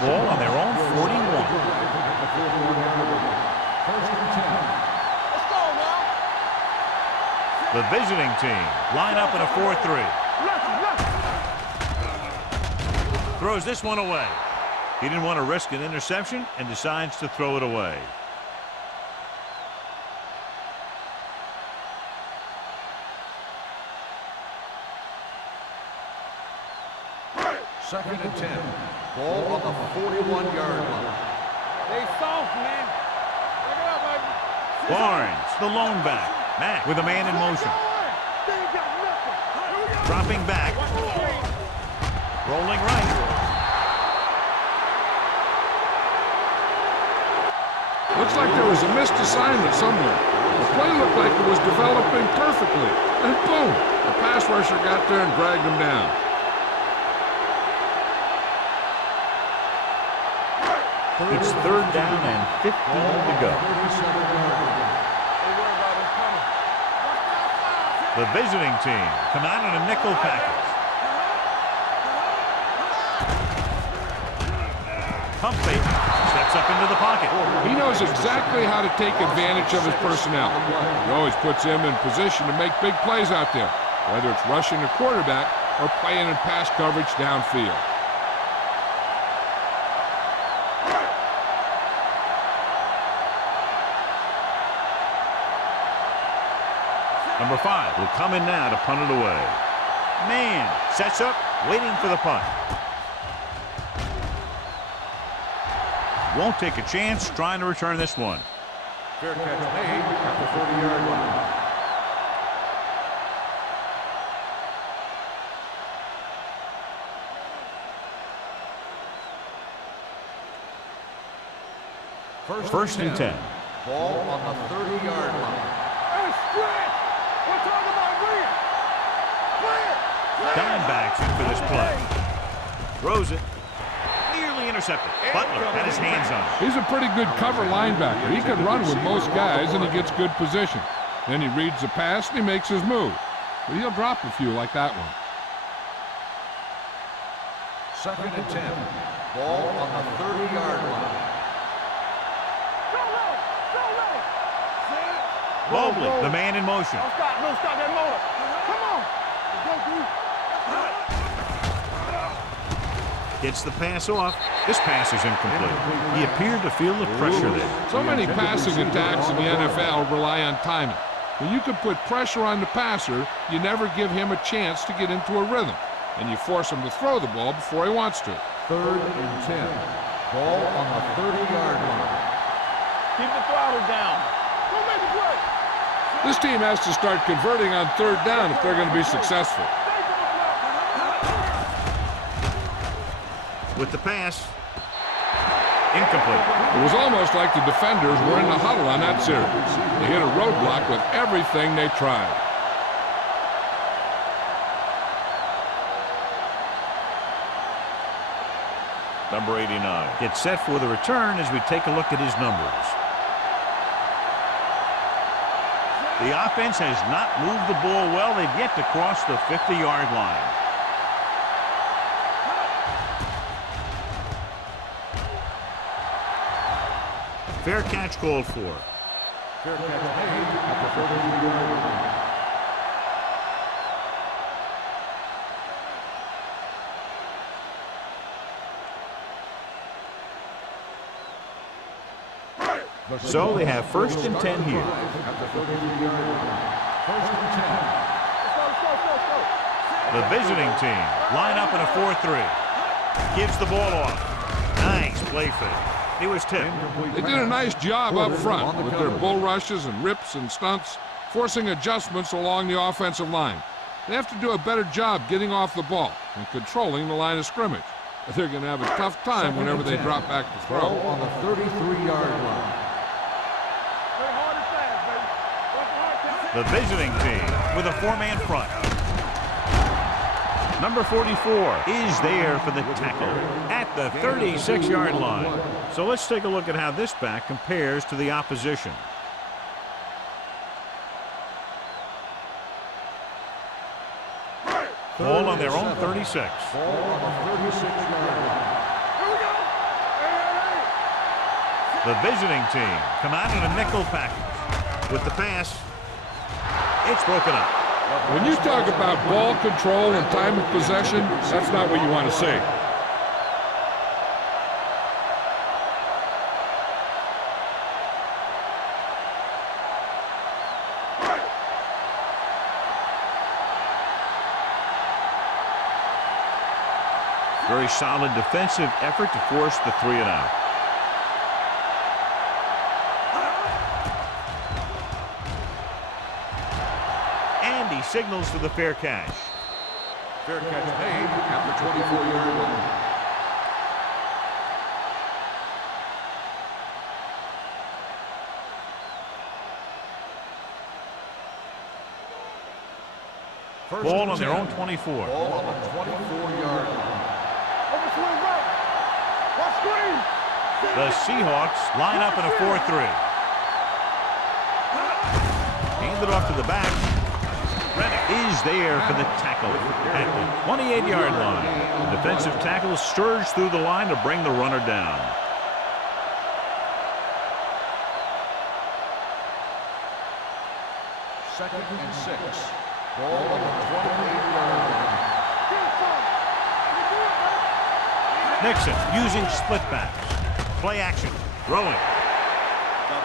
Ball on their own 41. Let's go now. The visiting team line up in a 4-3. Throws this one away. He didn't want to risk an interception and decides to throw it away. Second and 10. Ball on the 41-yard line. They soft, man. Look it up, baby. Barnes, the lone back. Mack with a man in motion. They ain't got nothing. Dropping back. Rolling right. Looks like there was a missed assignment somewhere. The play looked like it was developing perfectly. And boom, the pass rusher got there and dragged him down. It's third down and 15 to go. The visiting team come out in a nickel package. Pump fake. Steps up into the pocket. He knows exactly how to take advantage of his personnel. He always puts him in position to make big plays out there, whether it's rushing the quarterback or playing in pass coverage downfield. Number 5 will come in now to punt it away. Man sets up, waiting for the punt. Won't take a chance trying to return this one. Fair catch made at the 30-yard line. First and 10. Ball on the 30-yard line. Hey, stretch. We're talking about Green. Play it. Dimebacks in for this play. Throws it. Nearly intercepted. Butler had his hands on it. He's a pretty good cover linebacker. He can run with most guys, and he gets good position. Then he reads the pass, and he makes his move. But he'll drop a few like that one. Second and 10. Ball on the 30-yard line. Mobley, the man in motion. Don't stop that motor. Come on. Go, Gets the pass off. This pass is incomplete. He appeared to feel the pressure there. So many passing attacks in the NFL rely on timing. When you can put pressure on the passer, you never give him a chance to get into a rhythm, and you force him to throw the ball before he wants to. Third and 10. Ball on the 30-yard line. Keep the throttle down. Go make the play. This team has to start converting on third down if they're going to be successful. With the pass. Incomplete. It was almost like the defenders were in the huddle on that series. They hit a roadblock with everything they tried. Number 89 gets set for the return as we take a look at his numbers. The offense has not moved the ball well. They've yet to cross the 50-yard line. Fair catch called for. Fair catch made at the 32-yard line. So they have first and 10 here. At the 32-yard line. First and 10. The visiting team line up in a 4-3. Gives the ball off. Nice play fake. He was tipped. They did a nice job up front with their bull rushes and rips and stunts, forcing adjustments along the offensive line. They have to do a better job getting off the ball and controlling the line of scrimmage. They're going to have a tough time whenever they drop back to throw. Ball on the 33-yard line. The visiting team with a 4-man front. Number 44 is there for the tackle at the 36-yard line. So let's take a look at how this back compares to the opposition. Ball on their own 36. Ball on the 36-yard line. The visiting team come out in a nickel package. With the pass, it's broken up. When you talk about ball control and time of possession, that's not what you want to say. Very solid defensive effort to force the 3-and-out. And he signals for the fair catch. Fair catch made at the 24-yard line. Ball on their own 24. Ball on the 24-yard line. Overswing right. Watch screen. The Seahawks line up in a 4-3. Handed off to the back. Reddick is there for the tackle at the 28-yard line. The defensive tackle surged through the line to bring the runner down. Second and 6. Ball on the 28-yard line. Nixon using split backs. Play action. Throwing.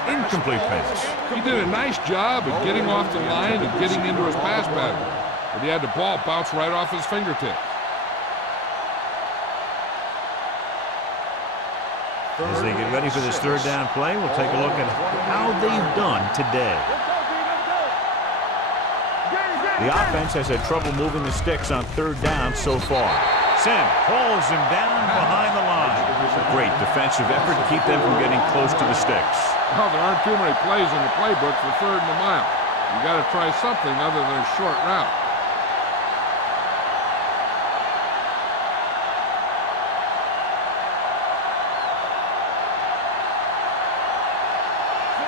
Incomplete pass. He did a nice job of getting off the line and getting into his pass pattern, but he had the ball bounce right off his fingertips. As they get ready for this third down play, we'll take a look at how they've done today. The offense has had trouble moving the sticks on third down so far. Sim pulls him down behind the line. Great defensive effort to keep them from getting close to the sticks. Well, there aren't too many plays in the playbook for third and a mile. You got to try something other than a short route.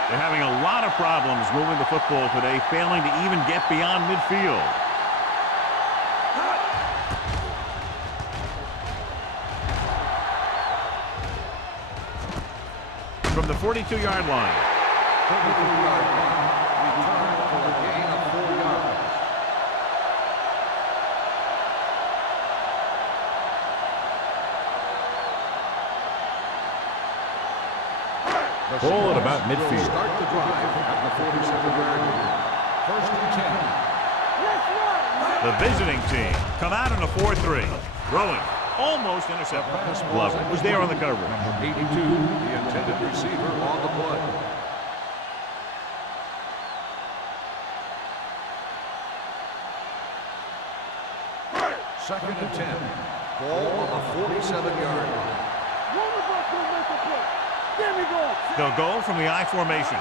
They're having a lot of problems moving the football today, failing to even get beyond midfield. From the 42-yard line. 32-yard line. Return for a gain of 4 yards. Ball at about midfield. Start the drive at the 47-yard line. First and 10. The visiting team come out in a 4-3. Throwing. Almost intercepted. Glover was there on the coverage. 82, the intended receiver on the play. Second and 10. Ball on the 47-yard line. They'll go from the I formation.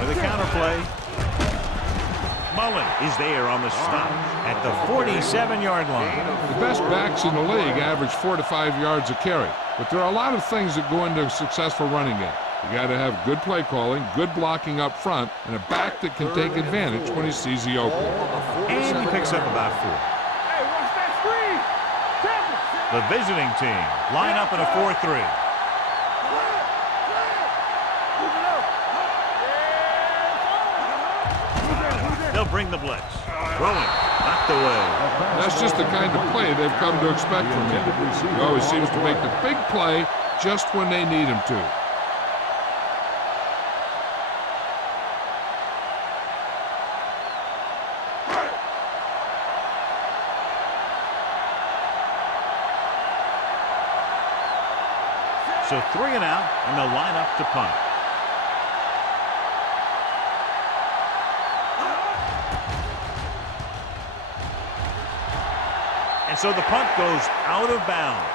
With a counter play. Mullen is there on the stop at the 47-yard line. The best backs in the league average 4 to 5 yards a carry, but there are a lot of things that go into a successful running game. You got to have good play calling, good blocking up front, and a back that can take advantage when he sees the opening. And he picks up about 4. Hey, watch that screen. The visiting team line up in a 4-3. They'll bring the blitz. Throwing. Knocked away. That's just the kind of play they've come to expect from him. He always seems to make the big play just when they need him to. So 3 and out, and they'll line up to punt. And so the punt goes out of bounds.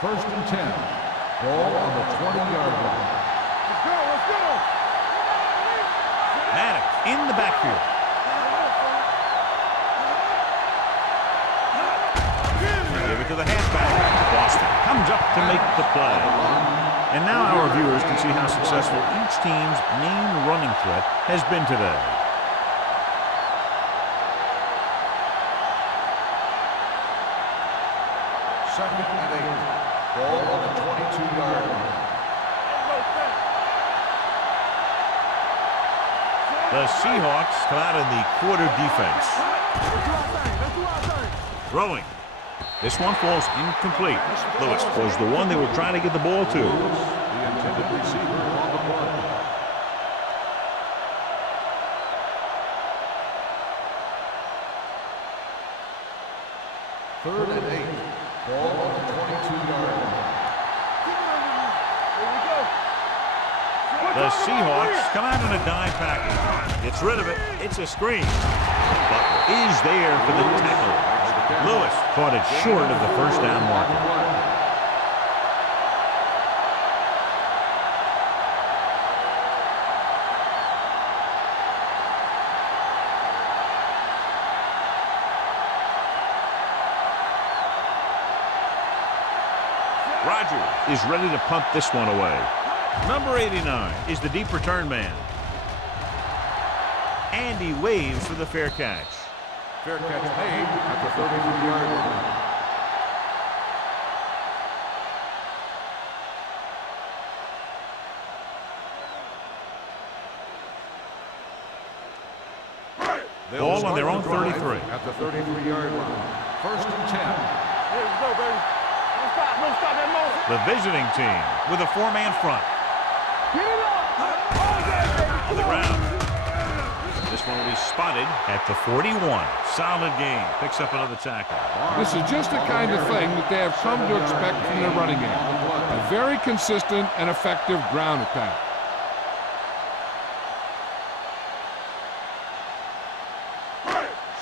First and 10. Ball on the 20-yard line. Let's go, let's go. Maddox in the backfield. Give it to the halfback. Boston comes up to make the play. And now our viewers can see how successful each team's main running threat has been today. Second and 8. Ball on the 22-yard line. The Seahawks come out in the quarter defense. Throwing. This one falls incomplete. Lewis was the one they were trying to get the ball to. The intended receiver on the play. Third and 8. Ball on the 22-yard line. The Seahawks come out in a dime package. Gets rid of it. It's a screen. Butler is there for the tackle. Lewis caught it short of the first down marker. Rogers is ready to punt this one away. Number 89 is the deep return man. And he waves for the fair catch. Fair catch made at the 33-yard line. Ball on their own 33. At the 33-yard line. First and 10. Here we go, baby. Don't stop that motion. The visiting team with a four-man front. Get it up. On the ground. This one will be spotted at the 41. Solid game. Picks up another tackle. This is just the kind of thing that they have come to expect from their running game. A very consistent and effective ground attack.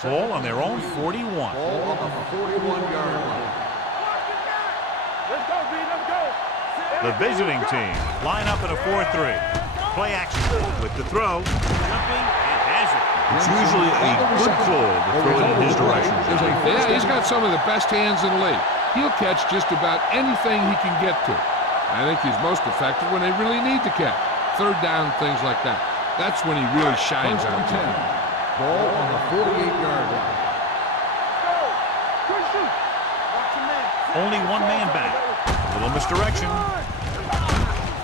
Ball on their own 41. Ball on the 41-yard line. Let's go, B. Let's go. The visiting team line up in a 4-3. Play action with the throw. Jumping and has it. It's usually a good call to throw it in his direction. Yeah, he's got some of the best hands in the league. He'll catch just about anything he can get to. I think he's most effective when they really need to catch. Third down, things like that. That's when he really shines First out. and 10. Ball on the 48-yard line. Only one man back. A little misdirection.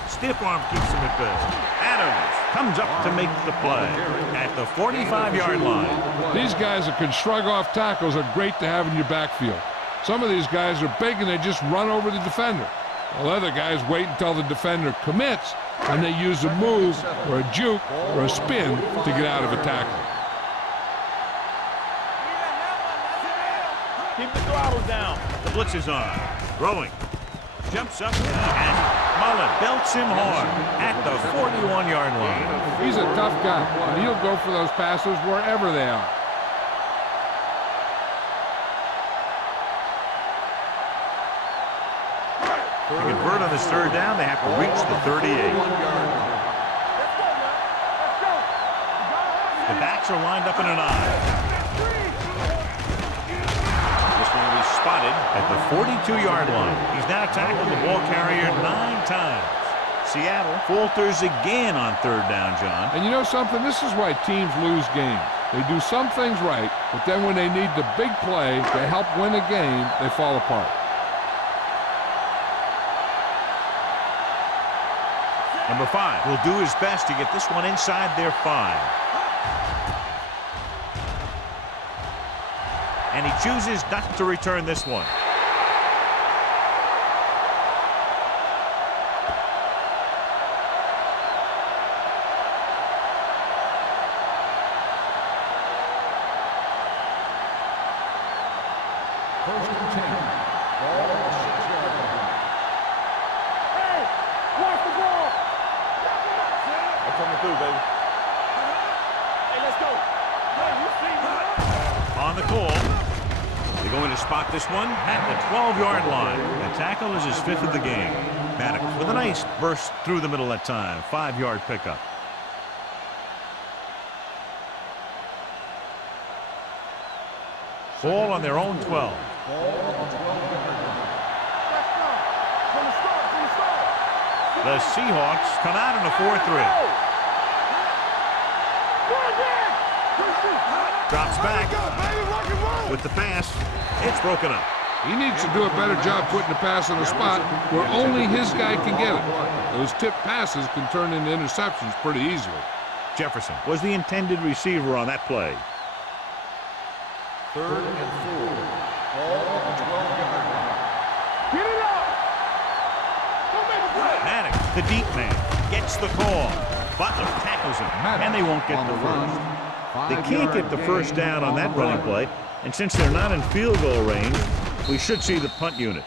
Stiff arm keeps him at bay. Adams comes up to make the play at the 45-yard line. These guys that can shrug off tackles are great to have in your backfield. Some of these guys are big and they just run over the defender. While other guys wait until the defender commits and they use a move or a juke or a spin to get out of a tackle. Keep the throttle down. The blitz is on. Throwing. Jumps up and Mullen belts him hard at the 41-yard line. He's a tough guy, and he'll go for those passes wherever they are. To convert on this third down, they have to reach the 38. The backs are lined up in an eye. This one will be spotted at the 42-yard line. He's now tackled the ball carrier 9 times. Seattle falters again on third down, John. And you know something? This is why teams lose games. They do some things right, but then when they need the big play to help win a game, they fall apart. Number 5 will do his best to get this one inside their 5. And he chooses not to return this one. First and 10. Ball on the 6-yard line. Hey, watch the ball. I'm coming through, baby. Hey, let's go. Hey, you see me? On the call. They going to spot this one at the 12-yard line. The tackle is his 5th of the game. Maddox with a nice burst through the middle that time. 5-yard pickup. Ball on their own 12. The Seahawks come out in a 4-3. Drops back with the pass. It's broken up. He needs to do a better job putting the pass in a spot where only his guy can get it. Those tip passes can turn into interceptions pretty easily. Jefferson was the intended receiver on that play. 3rd and 4. Ball on the 12-yard line. Get it up! Don't make a play! Maddox, the deep man, gets the call. Butler tackles him, and they won't get the first. They can't get the first down on that running play, and since they're not in field goal range, we should see the punt unit.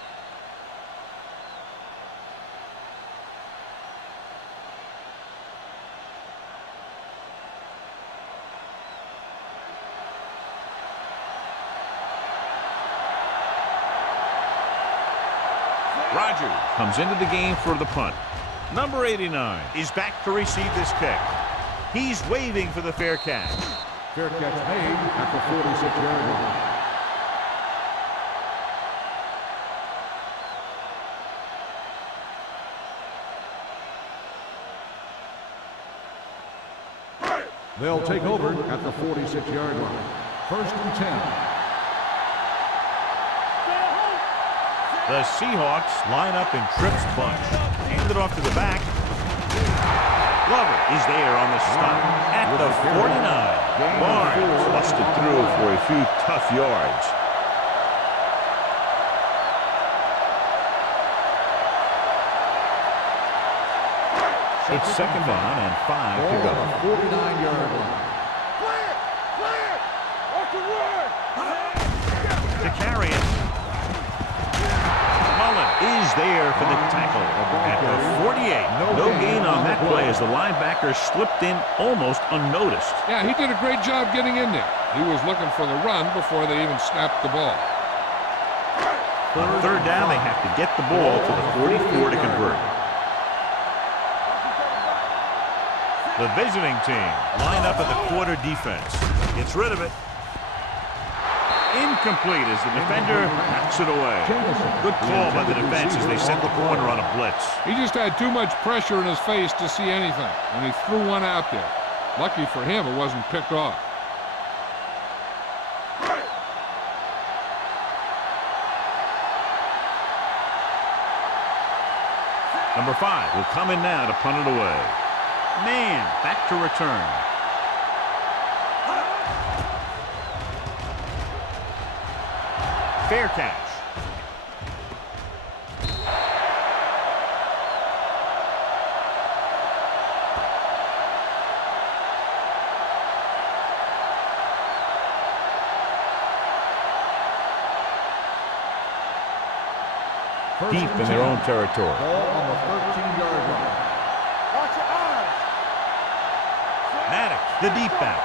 Rogers comes into the game for the punt. Number 89 is back to receive this kick. He's waving for the fair catch. Fair catch made at the 46-yard line. They'll take over at the 46-yard line. 1st and 10. The Seahawks line up in trips bunch. Hand it off to the back. Glover is there on the stop at the 49. Barnes busted through for a few tough yards. It's 2nd down and 5 to go. 49-yard line. Clear! Clear! Off the word! To carry it. Mullen is there for the tackle at the 48. No gain on that play as the linebacker slipped in almost unnoticed. Yeah, he did a great job getting in there. He was looking for the run before they even snapped the ball. On 3rd down, they have to get the ball to the 44 to convert. The visiting team line up at the quarter defense. Gets rid of it. Incomplete as the defender knocks it away. Good call by the defense as they sent the corner on a blitz. He just had too much pressure in his face to see anything, and he threw one out there. Lucky for him, it wasn't picked off. Number 5 will come in now to punt it away. Man, back to return. Fair catch. Deep in their own territory. Ball on the 13-yard line. Watch your eyes! Maddox, the deep back.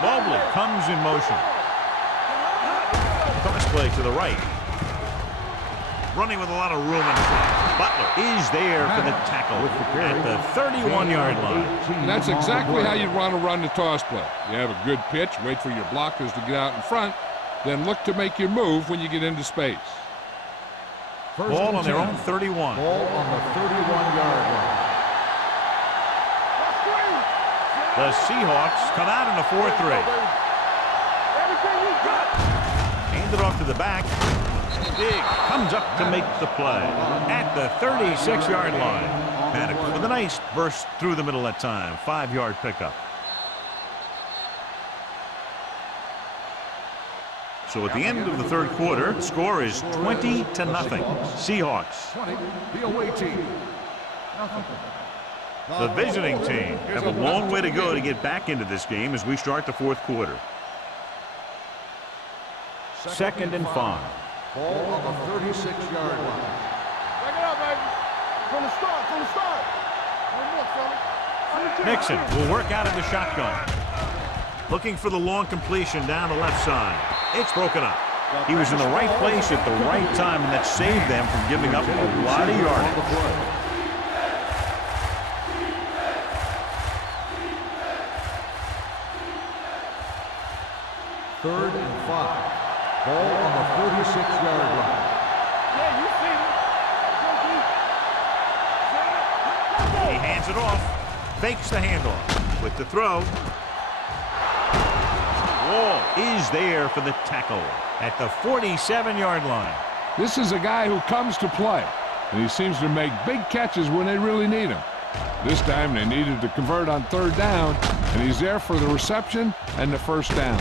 Mobley comes in motion. Toss play to the right. Running with a lot of room in front. Butler is there for the tackle at the 31-yard line. That's exactly how you want to run the toss play. You have a good pitch, wait for your blockers to get out in front, then look to make your move when you get into space. Ball on their own 31. Ball on the 31-yard line. The Seahawks come out in a 4-3. Everything you got! Hand it off to the back. Diggs comes up to make the play at the 36-yard line. Maddox with a nice burst through the middle that time. 5-yard pickup. So at the end of the 3rd quarter, the score is 20-0. Seahawks. 20, the away team. The visiting team have a long way to go to get back into this game as we start the 4th quarter. 2nd and 5. Ball on the 36-yard line. Back it up, baby. From the start, from the start. One more, fella. Nixon will work out of the shotgun. Looking for the long completion down the left side. It's broken up. He was in the right place at the right time, and that saved them from giving up a lot of yardage. Third and 5. Ball on the 46-yard line. Yeah, you see me. He hands it off, fakes the handoff with the throw. Wall is there for the tackle at the 47-yard line. This is a guy who comes to play, and he seems to make big catches when they really need him. This time they needed to convert on third down, and he's there for the reception and the first down.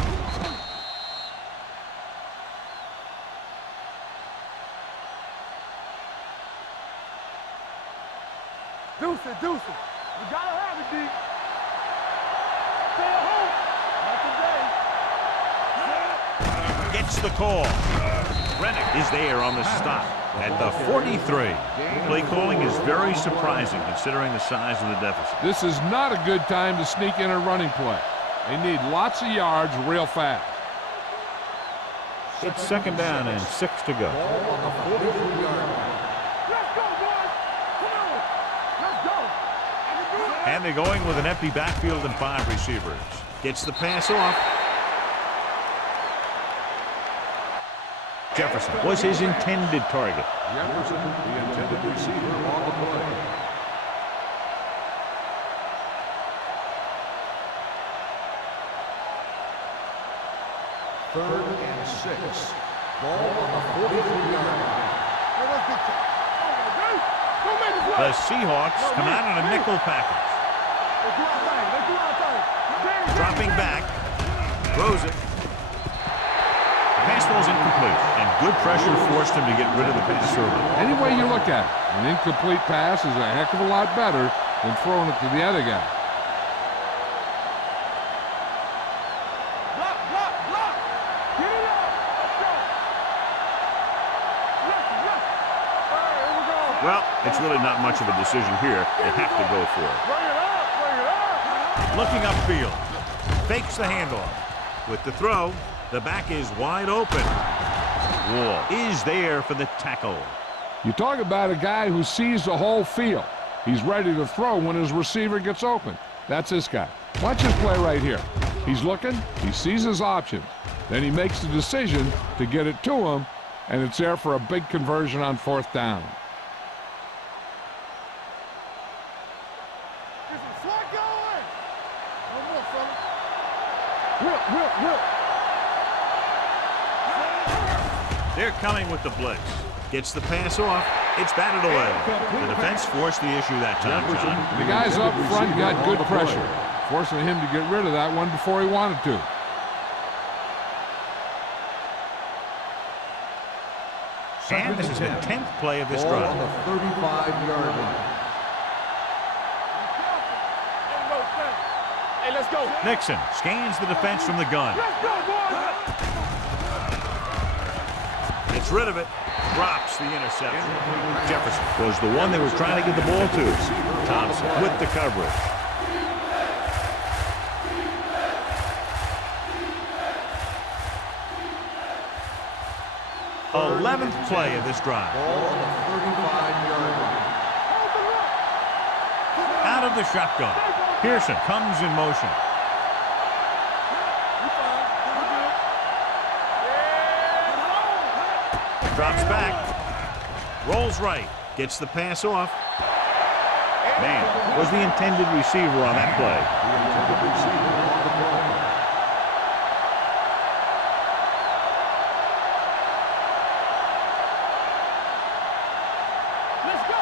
Deuce it. You gotta have it, D. Stay at home. Not today. Gets the call. Rennick is there on the stop at the 43. Play calling is very surprising considering the size of the deficit. This is not a good time to sneak in a running play. They need lots of yards real fast. It's second down and 6 to go. Ball on the 43-yard line. Let's go, boys. Come on. Let's go. And they're going with an empty backfield and 5 receivers. Gets the pass off. Jefferson was his intended target. Jefferson, the intended receiver on the play. Third and 6. Ball on the 43-yard line. Hey, let's get you. Don't make the play. The Seahawks come out in a nickel package. Let's do our thing. Let's do our thing. Dropping back. Throws it. Pass ball's incomplete, and good pressure forced him to get rid of the pass early. Any way you look at it, an incomplete pass is a heck of a lot better than throwing it to the other guy. Block. Get it up. Let's go. Yes. All right, here we go. Well, it's really not much of a decision here. They have to go for it. Bring it up. Looking upfield. Fakes the handoff. With the throw, the back is wide open. Wall is there for the tackle. You talk about a guy who sees the whole field. He's ready to throw when his receiver gets open. That's this guy. Watch his play right here. He's looking, he sees his options. Then he makes the decision to get it to him, and it's there for a big conversion on fourth down. Get some slack going. One more, fella. Whip. They're coming with the blitz. Gets the pass off. It's batted away. The defense forced the issue that time, John. The guys up front got good pressure, forcing him to get rid of that one before he wanted to. And this is the 10th play of this Ball on drive. the 35-yard line. Hey, let's go. Nixon scans the defense from the gun. Let's go, boys. Gets rid of it. Drops the interception. Jefferson was the one they were trying to get the ball to. Thompson with the coverage. Third 11th play of this drive. Ball on the 35-yard line. Out of the shotgun. Pearson comes in motion. Drops back. Rolls right. Gets the pass off. Man, was the intended receiver on that play. The intended receiver on the play. Let's go.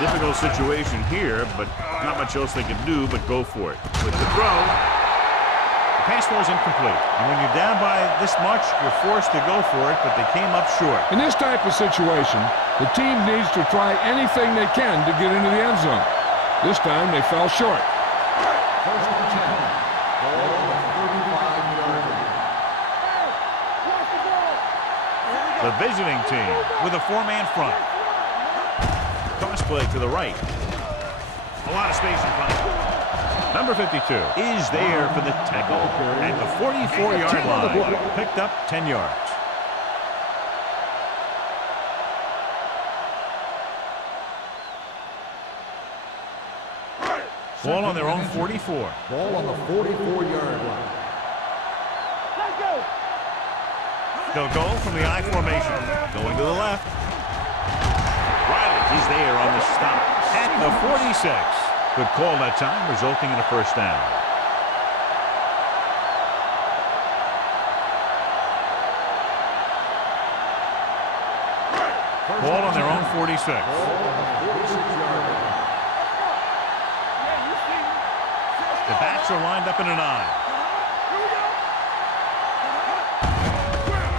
Difficult situation here, but not much else they can do but go for it. With the throw, the pass ball is incomplete. And when you're down by this much, you're forced to go for it, but they came up short. In this type of situation, the team needs to try anything they can to get into the end zone. This time, they fell short. First and 10. Ball on the 35-yard line. The visiting team with a 4-man front. Cross play to the right. A lot of space in front. Number 52 is there for the tackle at the 44-yard line. Picked up 10 yards. Ball on their own 44. Ball on the 44-yard line. Let's go. They'll go from the I formation. Going to the left. Riley, he's there on the stop at the 46. Good call that time, resulting in a first down. Ball on their own 46. The backs are lined up in an I.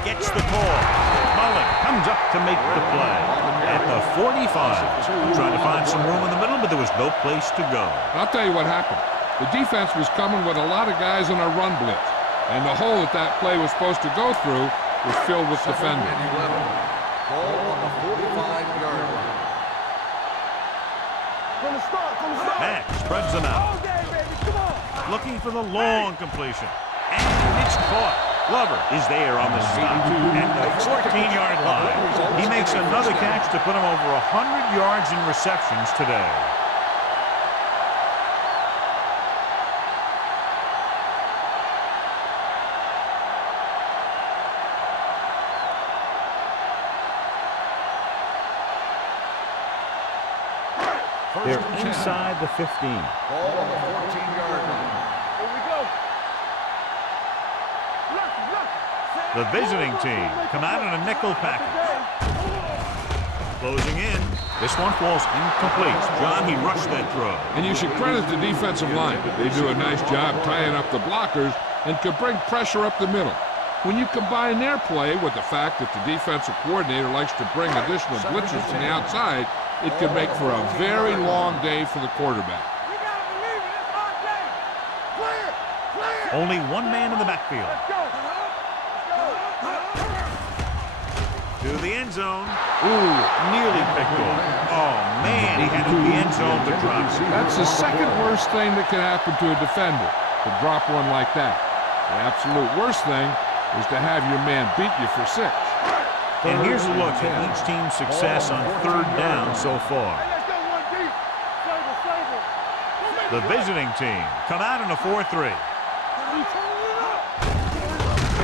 Gets the call. Mullen comes up to make the play at the 45. Trying to find some room in the middle, but there was no place to go. I'll tell you what happened. The defense was coming with a lot of guys in a run blitz, and the hole that play was supposed to go through was filled with defenders. Ball on the 45-yard line. From the start, from the start. Max spreads them out. All day, baby. Come on. Looking for the long completion. And it's caught. Glover is there on the stop at the 14-yard line. He makes another catch to put him over 100 yards in receptions today. They're inside the 15. Ball on the 14-yard line. Here we go. The visiting team come out in a nickel package. Closing in. This one falls incomplete. John, he rushed that throw. And you should credit the defensive line. They do a nice job tying up the blockers and could bring pressure up the middle. When you combine their play with the fact that the defensive coordinator likes to bring additional blitzers from the outside, it could make for a very long day for the quarterback. We gotta believe it. It's our day. Clear. Clear. Only one man in the backfield. Let's go. To the end zone. Ooh, nearly picked off. Oh, man, he had the end zone to drop. That's the second worst thing that can happen to a defender, to drop one like that. The absolute worst thing is to have your man beat you for 6. And here's a look at each team's success on third down so far. Hey, let's go one deep. Save it. The visiting team come out in a 4-3.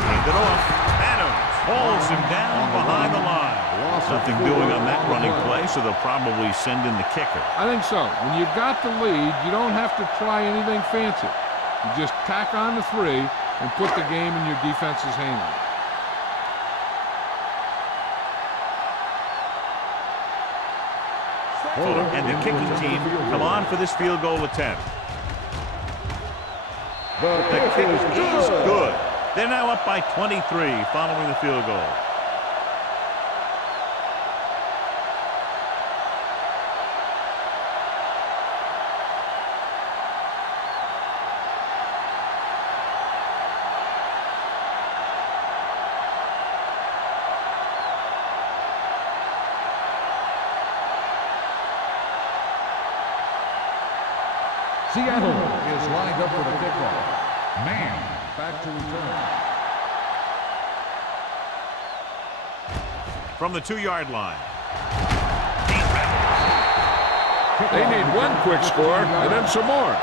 Hand it off. Adams hauls him down behind the line. Nothing doing on that running play, so they'll probably send in the kicker. I think so. When you've got the lead, you don't have to try anything fancy. You just tack on the 3 and put the game in your defense's hands. And the kicking team come on for this field goal attempt. The kick is good. They're now up by 23 following the field goal. Seattle is lined up for the kickoff. Man back to return. From the 2-yard line. They need one quick score and then some more.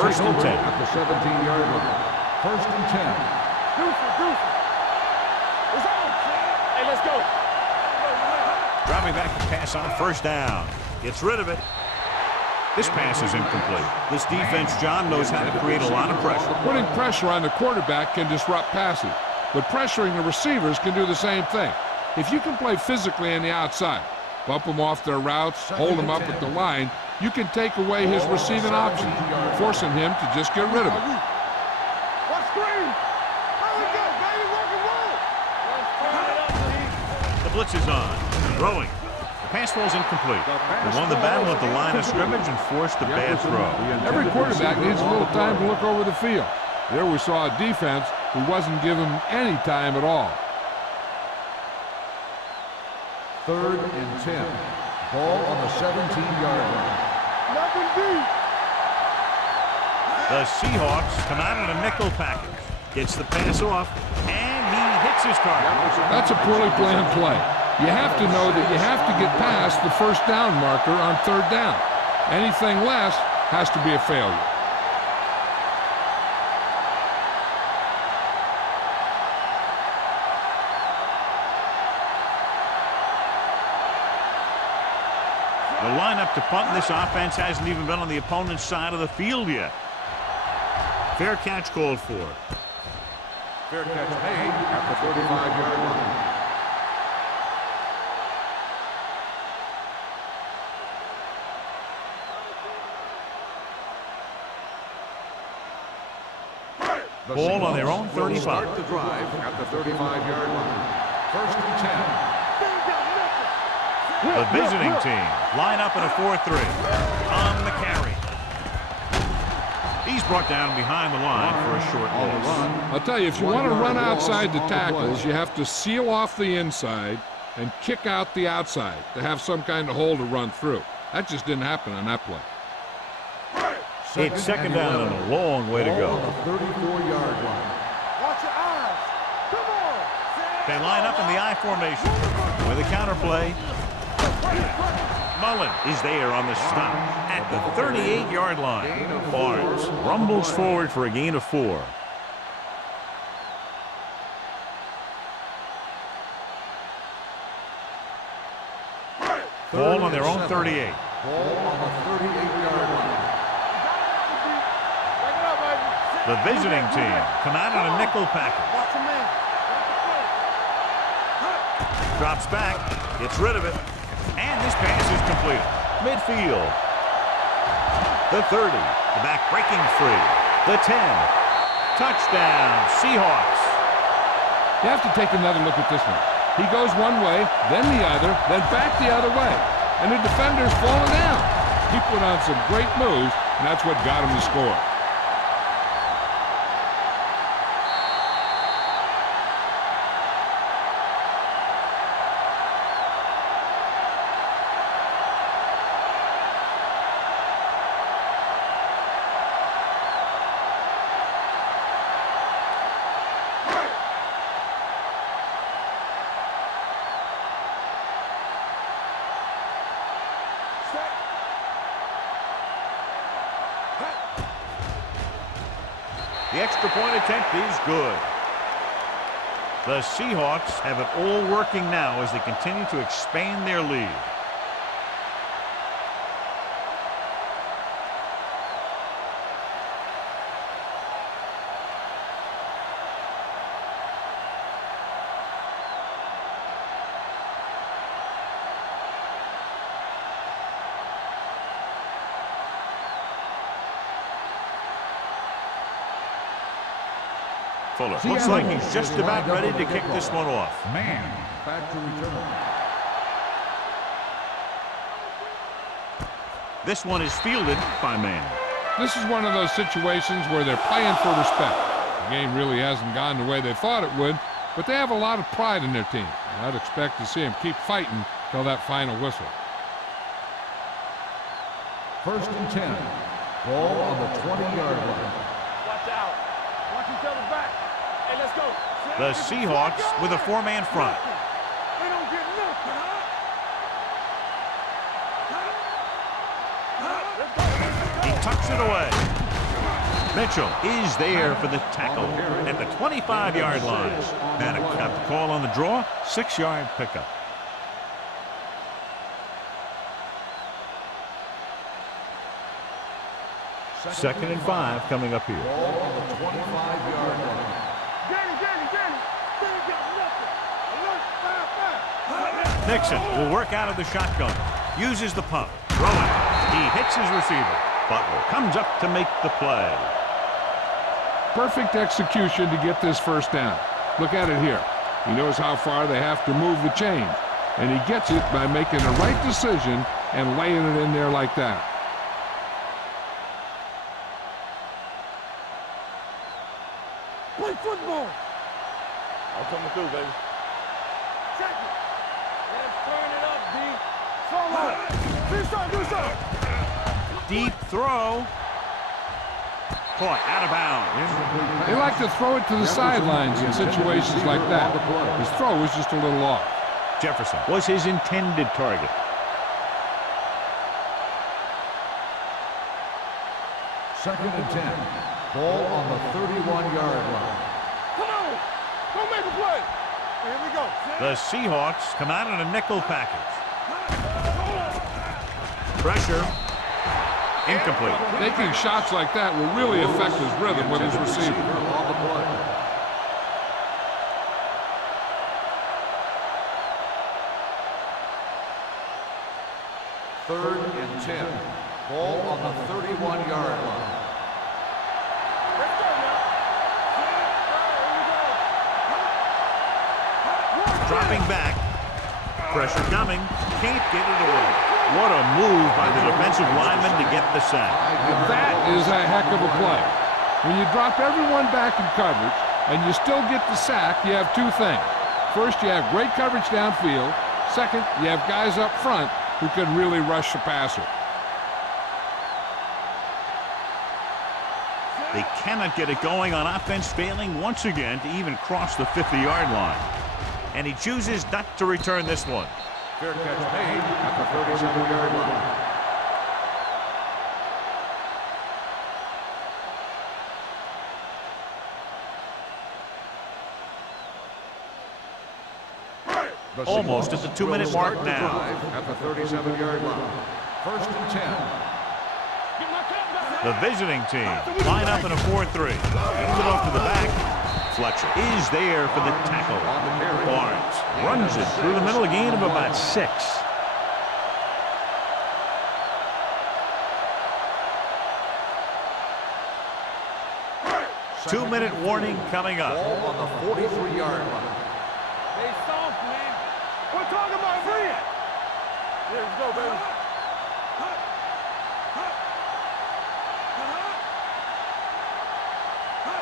First and 10 at the 17-yard line. First and 10. Hey, let's go. Dropping back to pass on first down. Gets rid of it. This pass is incomplete. This defense, John, knows how to create a lot of pressure. Putting pressure on the quarterback can disrupt passing, but pressuring the receivers can do the same thing. If you can play physically on the outside, bump them off their routes, hold them up at the line, you can take away his receiving options, forcing him to just get rid of it. What screen? There we go, baby. Rock and roll. The blitz is on. Throwing. The pass falls incomplete. They won the battle at the line of scrimmage and forced a bad throw. Every quarterback needs a little time to look over the field. There we saw a defense who wasn't given any time at all. 3rd and 10. Ball on the 17-yard line. Nothing deep. The Seahawks come out in a nickel package. Gets the pass off, and he hits his target. That's a poorly planned play. You have to know that you have to get past the first down marker on 3rd down. Anything less has to be a failure. The lineup to punt, this offense hasn't even been on the opponent's side of the field yet. Fair catch called for. Fair catch made at the 35-yard line. Ball on their own 35. Start the drive at the 35-yard line. 1st and 10. The visiting team line up in a 4-3 on the carry. He's brought down behind the line for a short loss. I'll tell you, if you want to run outside the tackles, you have to seal off the inside and kick out the outside to have some kind of hole to run through. That just didn't happen on that play. It's 2nd down and a long way to go. On the 34-yard line. Watch your eyes. Come on. They line up in the I formation with a counterplay. Mullen is there on the stop at the 38-yard line. Barnes rumbles forward for a gain of 4. Ball on their own 38. Ball on the 38-yard line. The visiting team come out in a nickel package. Watch your man. Drops back, gets rid of it, and this pass is completed. Midfield. The 30. The back breaking free. The 10. Touchdown, Seahawks. You have to take another look at this one. He goes one way, then the other, then back the other way. And the defender's falling down. He put on some great moves, and that's what got him to score. The extra point attempt is good. The Seahawks have it all working now as they continue to expand their lead. Fuller looks like he's just about ready to kick this one off. Man, back to return. This one is fielded by Mann. This is one of those situations where they're playing for respect. The game really hasn't gone the way they thought it would, but they have a lot of pride in their team. I'd expect to see them keep fighting till that final whistle. 1st and 10. Ball on the 20-yard line. Watch out. Watch each other back. Hey, let's go. The Seahawks with a 4-man front. They don't get nothing, He tucks it away. Mitchell is there for the tackle at the 25-yard line. And got the call on the draw, 6-yard pickup. Second and 5 coming up here. Ball on the 25-yard line. Nixon will work out of the shotgun. Uses the pump. Throwing. He hits his receiver. Butler comes up to make the play. Perfect execution to get this first down. Look at it here. He knows how far they have to move the chain, and he gets it by making the right decision and laying it in there like that. Play football. coming through, baby. Check it. Let's turn it up, D. Solo. Do something. Deep throw. Caught out of bounds. They like to throw it to the sidelines in situations like that. His throw was just a little off. Jefferson was his intended target. Second and 10. Ball on the 31-yard line. Come on. Go make a play. Here we go. The Seahawks come out in a nickel package. Pressure. Incomplete. Taking shots like that will really affect his rhythm with his receiver. On the play. Third and 10. Ball on the 31-yard line. Let's go now. Dropping back. Pressure coming. Can't get it away. What a move by the defensive lineman to get the sack. That is a heck of a play. When you drop everyone back in coverage and you still get the sack, you have two things. First, you have great coverage downfield. Second, you have guys up front who can really rush the passer. They cannot get it going on offense, failing once again to even cross the 50-yard line. And he chooses not to return this one. Fair catch made at the 37-yard line. Almost at the 2-minute mark now. At the 37-yard line. First and 10. The visiting team line up in a 4-3. Hands it off to the back. Fletcher is there for the tackle. Barnes runs it through the middle, a gain of about 6. Two-minute warning coming up. Ball on the 43-yard line. Stay soft, man. We're talking about free it. Here we go, baby.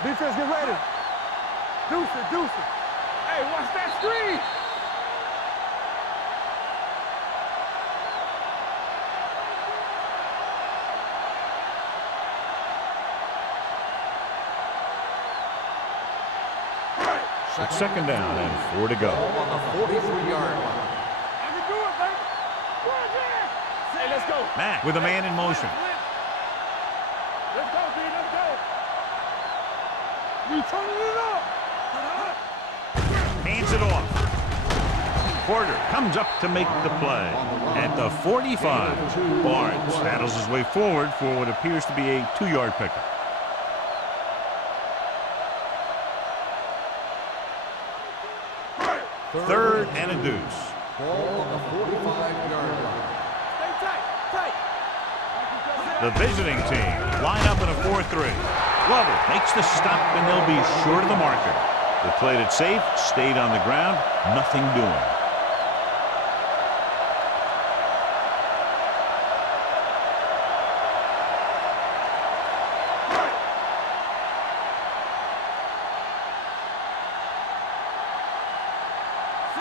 Defense, get ready. Deuce it. Hey, watch that screen. It's second down and 4 to go. Ball on the 43-yard line. I can do it, baby. Hey, let's go. Mack with a man in motion. Let's go, D. Let's go. You turning it up. Hands it off. Porter comes up to make the play. At the 45, Barnes battles his way forward for what appears to be a 2-yard pickup. Third and a deuce. Ball on the 45-yard line. Stay tight. The visiting team line up in a 4-3. Glover makes the stop, and they'll be short of the marker. They played it safe, stayed on the ground, nothing doing.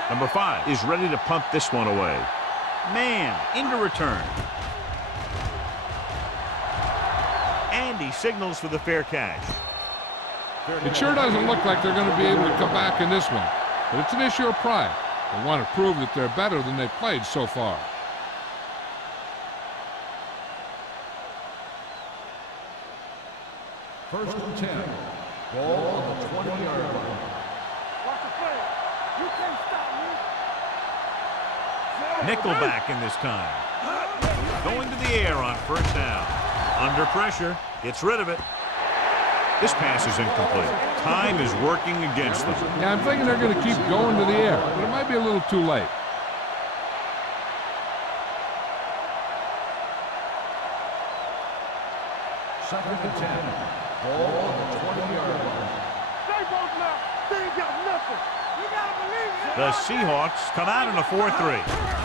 Number 5 is ready to punt this one away. Man into return. And he signals for the fair catch. It sure doesn't look like they're going to be able to come back in this one, but it's an issue of pride. They want to prove that they're better than they've played so far. First and 10. Ball on the 20-yard line. Watch the play. You can't stop me. Nickelback in this time. Going to the air on first down. Under pressure. Gets rid of it. This pass is incomplete. Time is working against them. Yeah, I'm thinking they're going to keep going to the air, but it might be a little too late. Second and 10. Ball on the 20-yard line. Stay both now. They ain't got nothing. You gotta believe it. The Seahawks come out in a 4-3.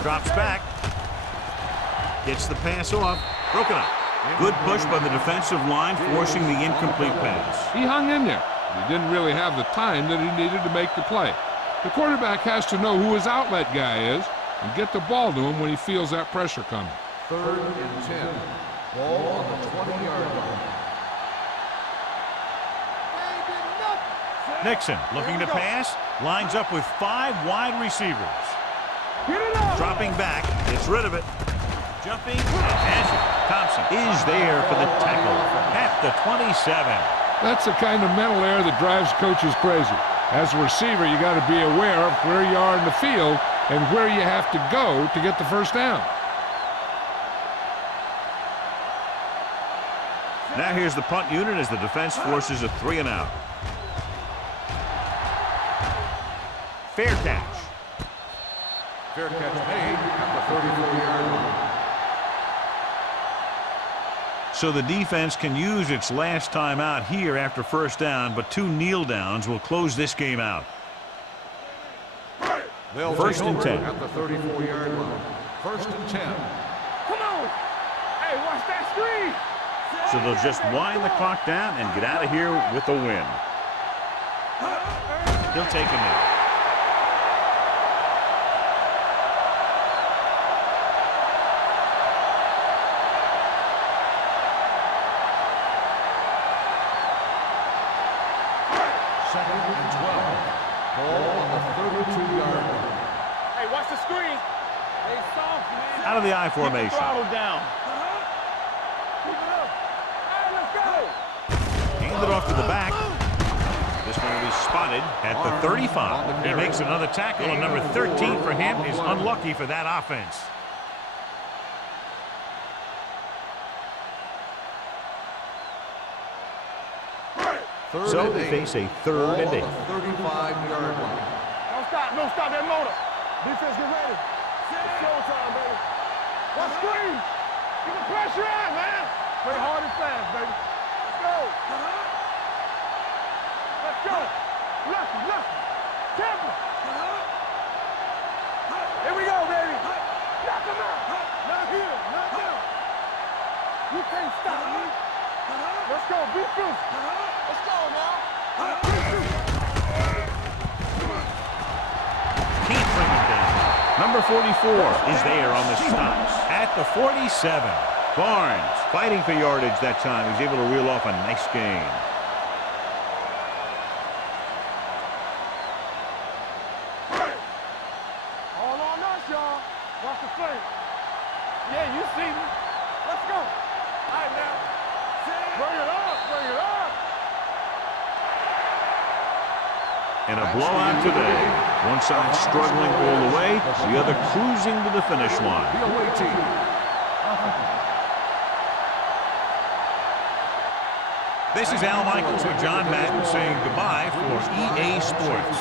Drops back. Gets the pass off. Broken up. Good push by the defensive line, forcing the incomplete pass. He hung in there. He didn't really have the time that he needed to make the play. The quarterback has to know who his outlet guy is and get the ball to him when he feels that pressure coming. 3rd and 10. Ball on the 20-yard line. Nixon looking to pass. Lines up with 5 wide receivers. Dropping back. Gets rid of it. Jumping. Has it. Thompson is there for the tackle at the 27. That's the kind of mental error that drives coaches crazy. As a receiver, you got to be aware of where you are in the field and where you have to go to get the first down. Now here's the punt unit as the defense forces a 3-and-out. Fair catch. Fair catch made at the 34-yard line. So the defense can use its last time out here after first down, but 2 kneel downs will close this game out. They'll First and 10. At the 34-yard line. 1st and 10. Come on. Hey, watch that screen. So they'll just wind the clock down and get out of here with a win. He'll take a knee. Second and 12. Ball on the 32-yard line. Hey, watch the screen. Hey, soft, man. Out of the I Keep the formation. throttle down. Keep it up. Hey, let's go. Hand it off to the back. This one will be spotted at the 35. He makes another tackle, and number 13 for him is unlucky for that offense. So they face a 3rd and 8. 35-yard line. Don't stop that motor. Defense, get ready. It's showtime, baby. Watch screen. Get the pressure on, man. Play hard and fast, baby. Let's go. Let's go. Lucky. Temple. Here we go, baby. Knock him out. Not here. Knock out. You can't stop me. Let's go. Be fierce. Let's go now. Can't bring him down. Number 44 is there on the stops at the 47. Barnes fighting for yardage that time. He's able to reel off a nice gain. All on us, y'all. Watch the play. Yeah, you see me. Let's go. All right, now. Bring it up. Bring it up. And a blowout today. One side struggling all the way, the other cruising to the finish line. The away team. This is Al Michaels with John Madden saying goodbye for EA Sports.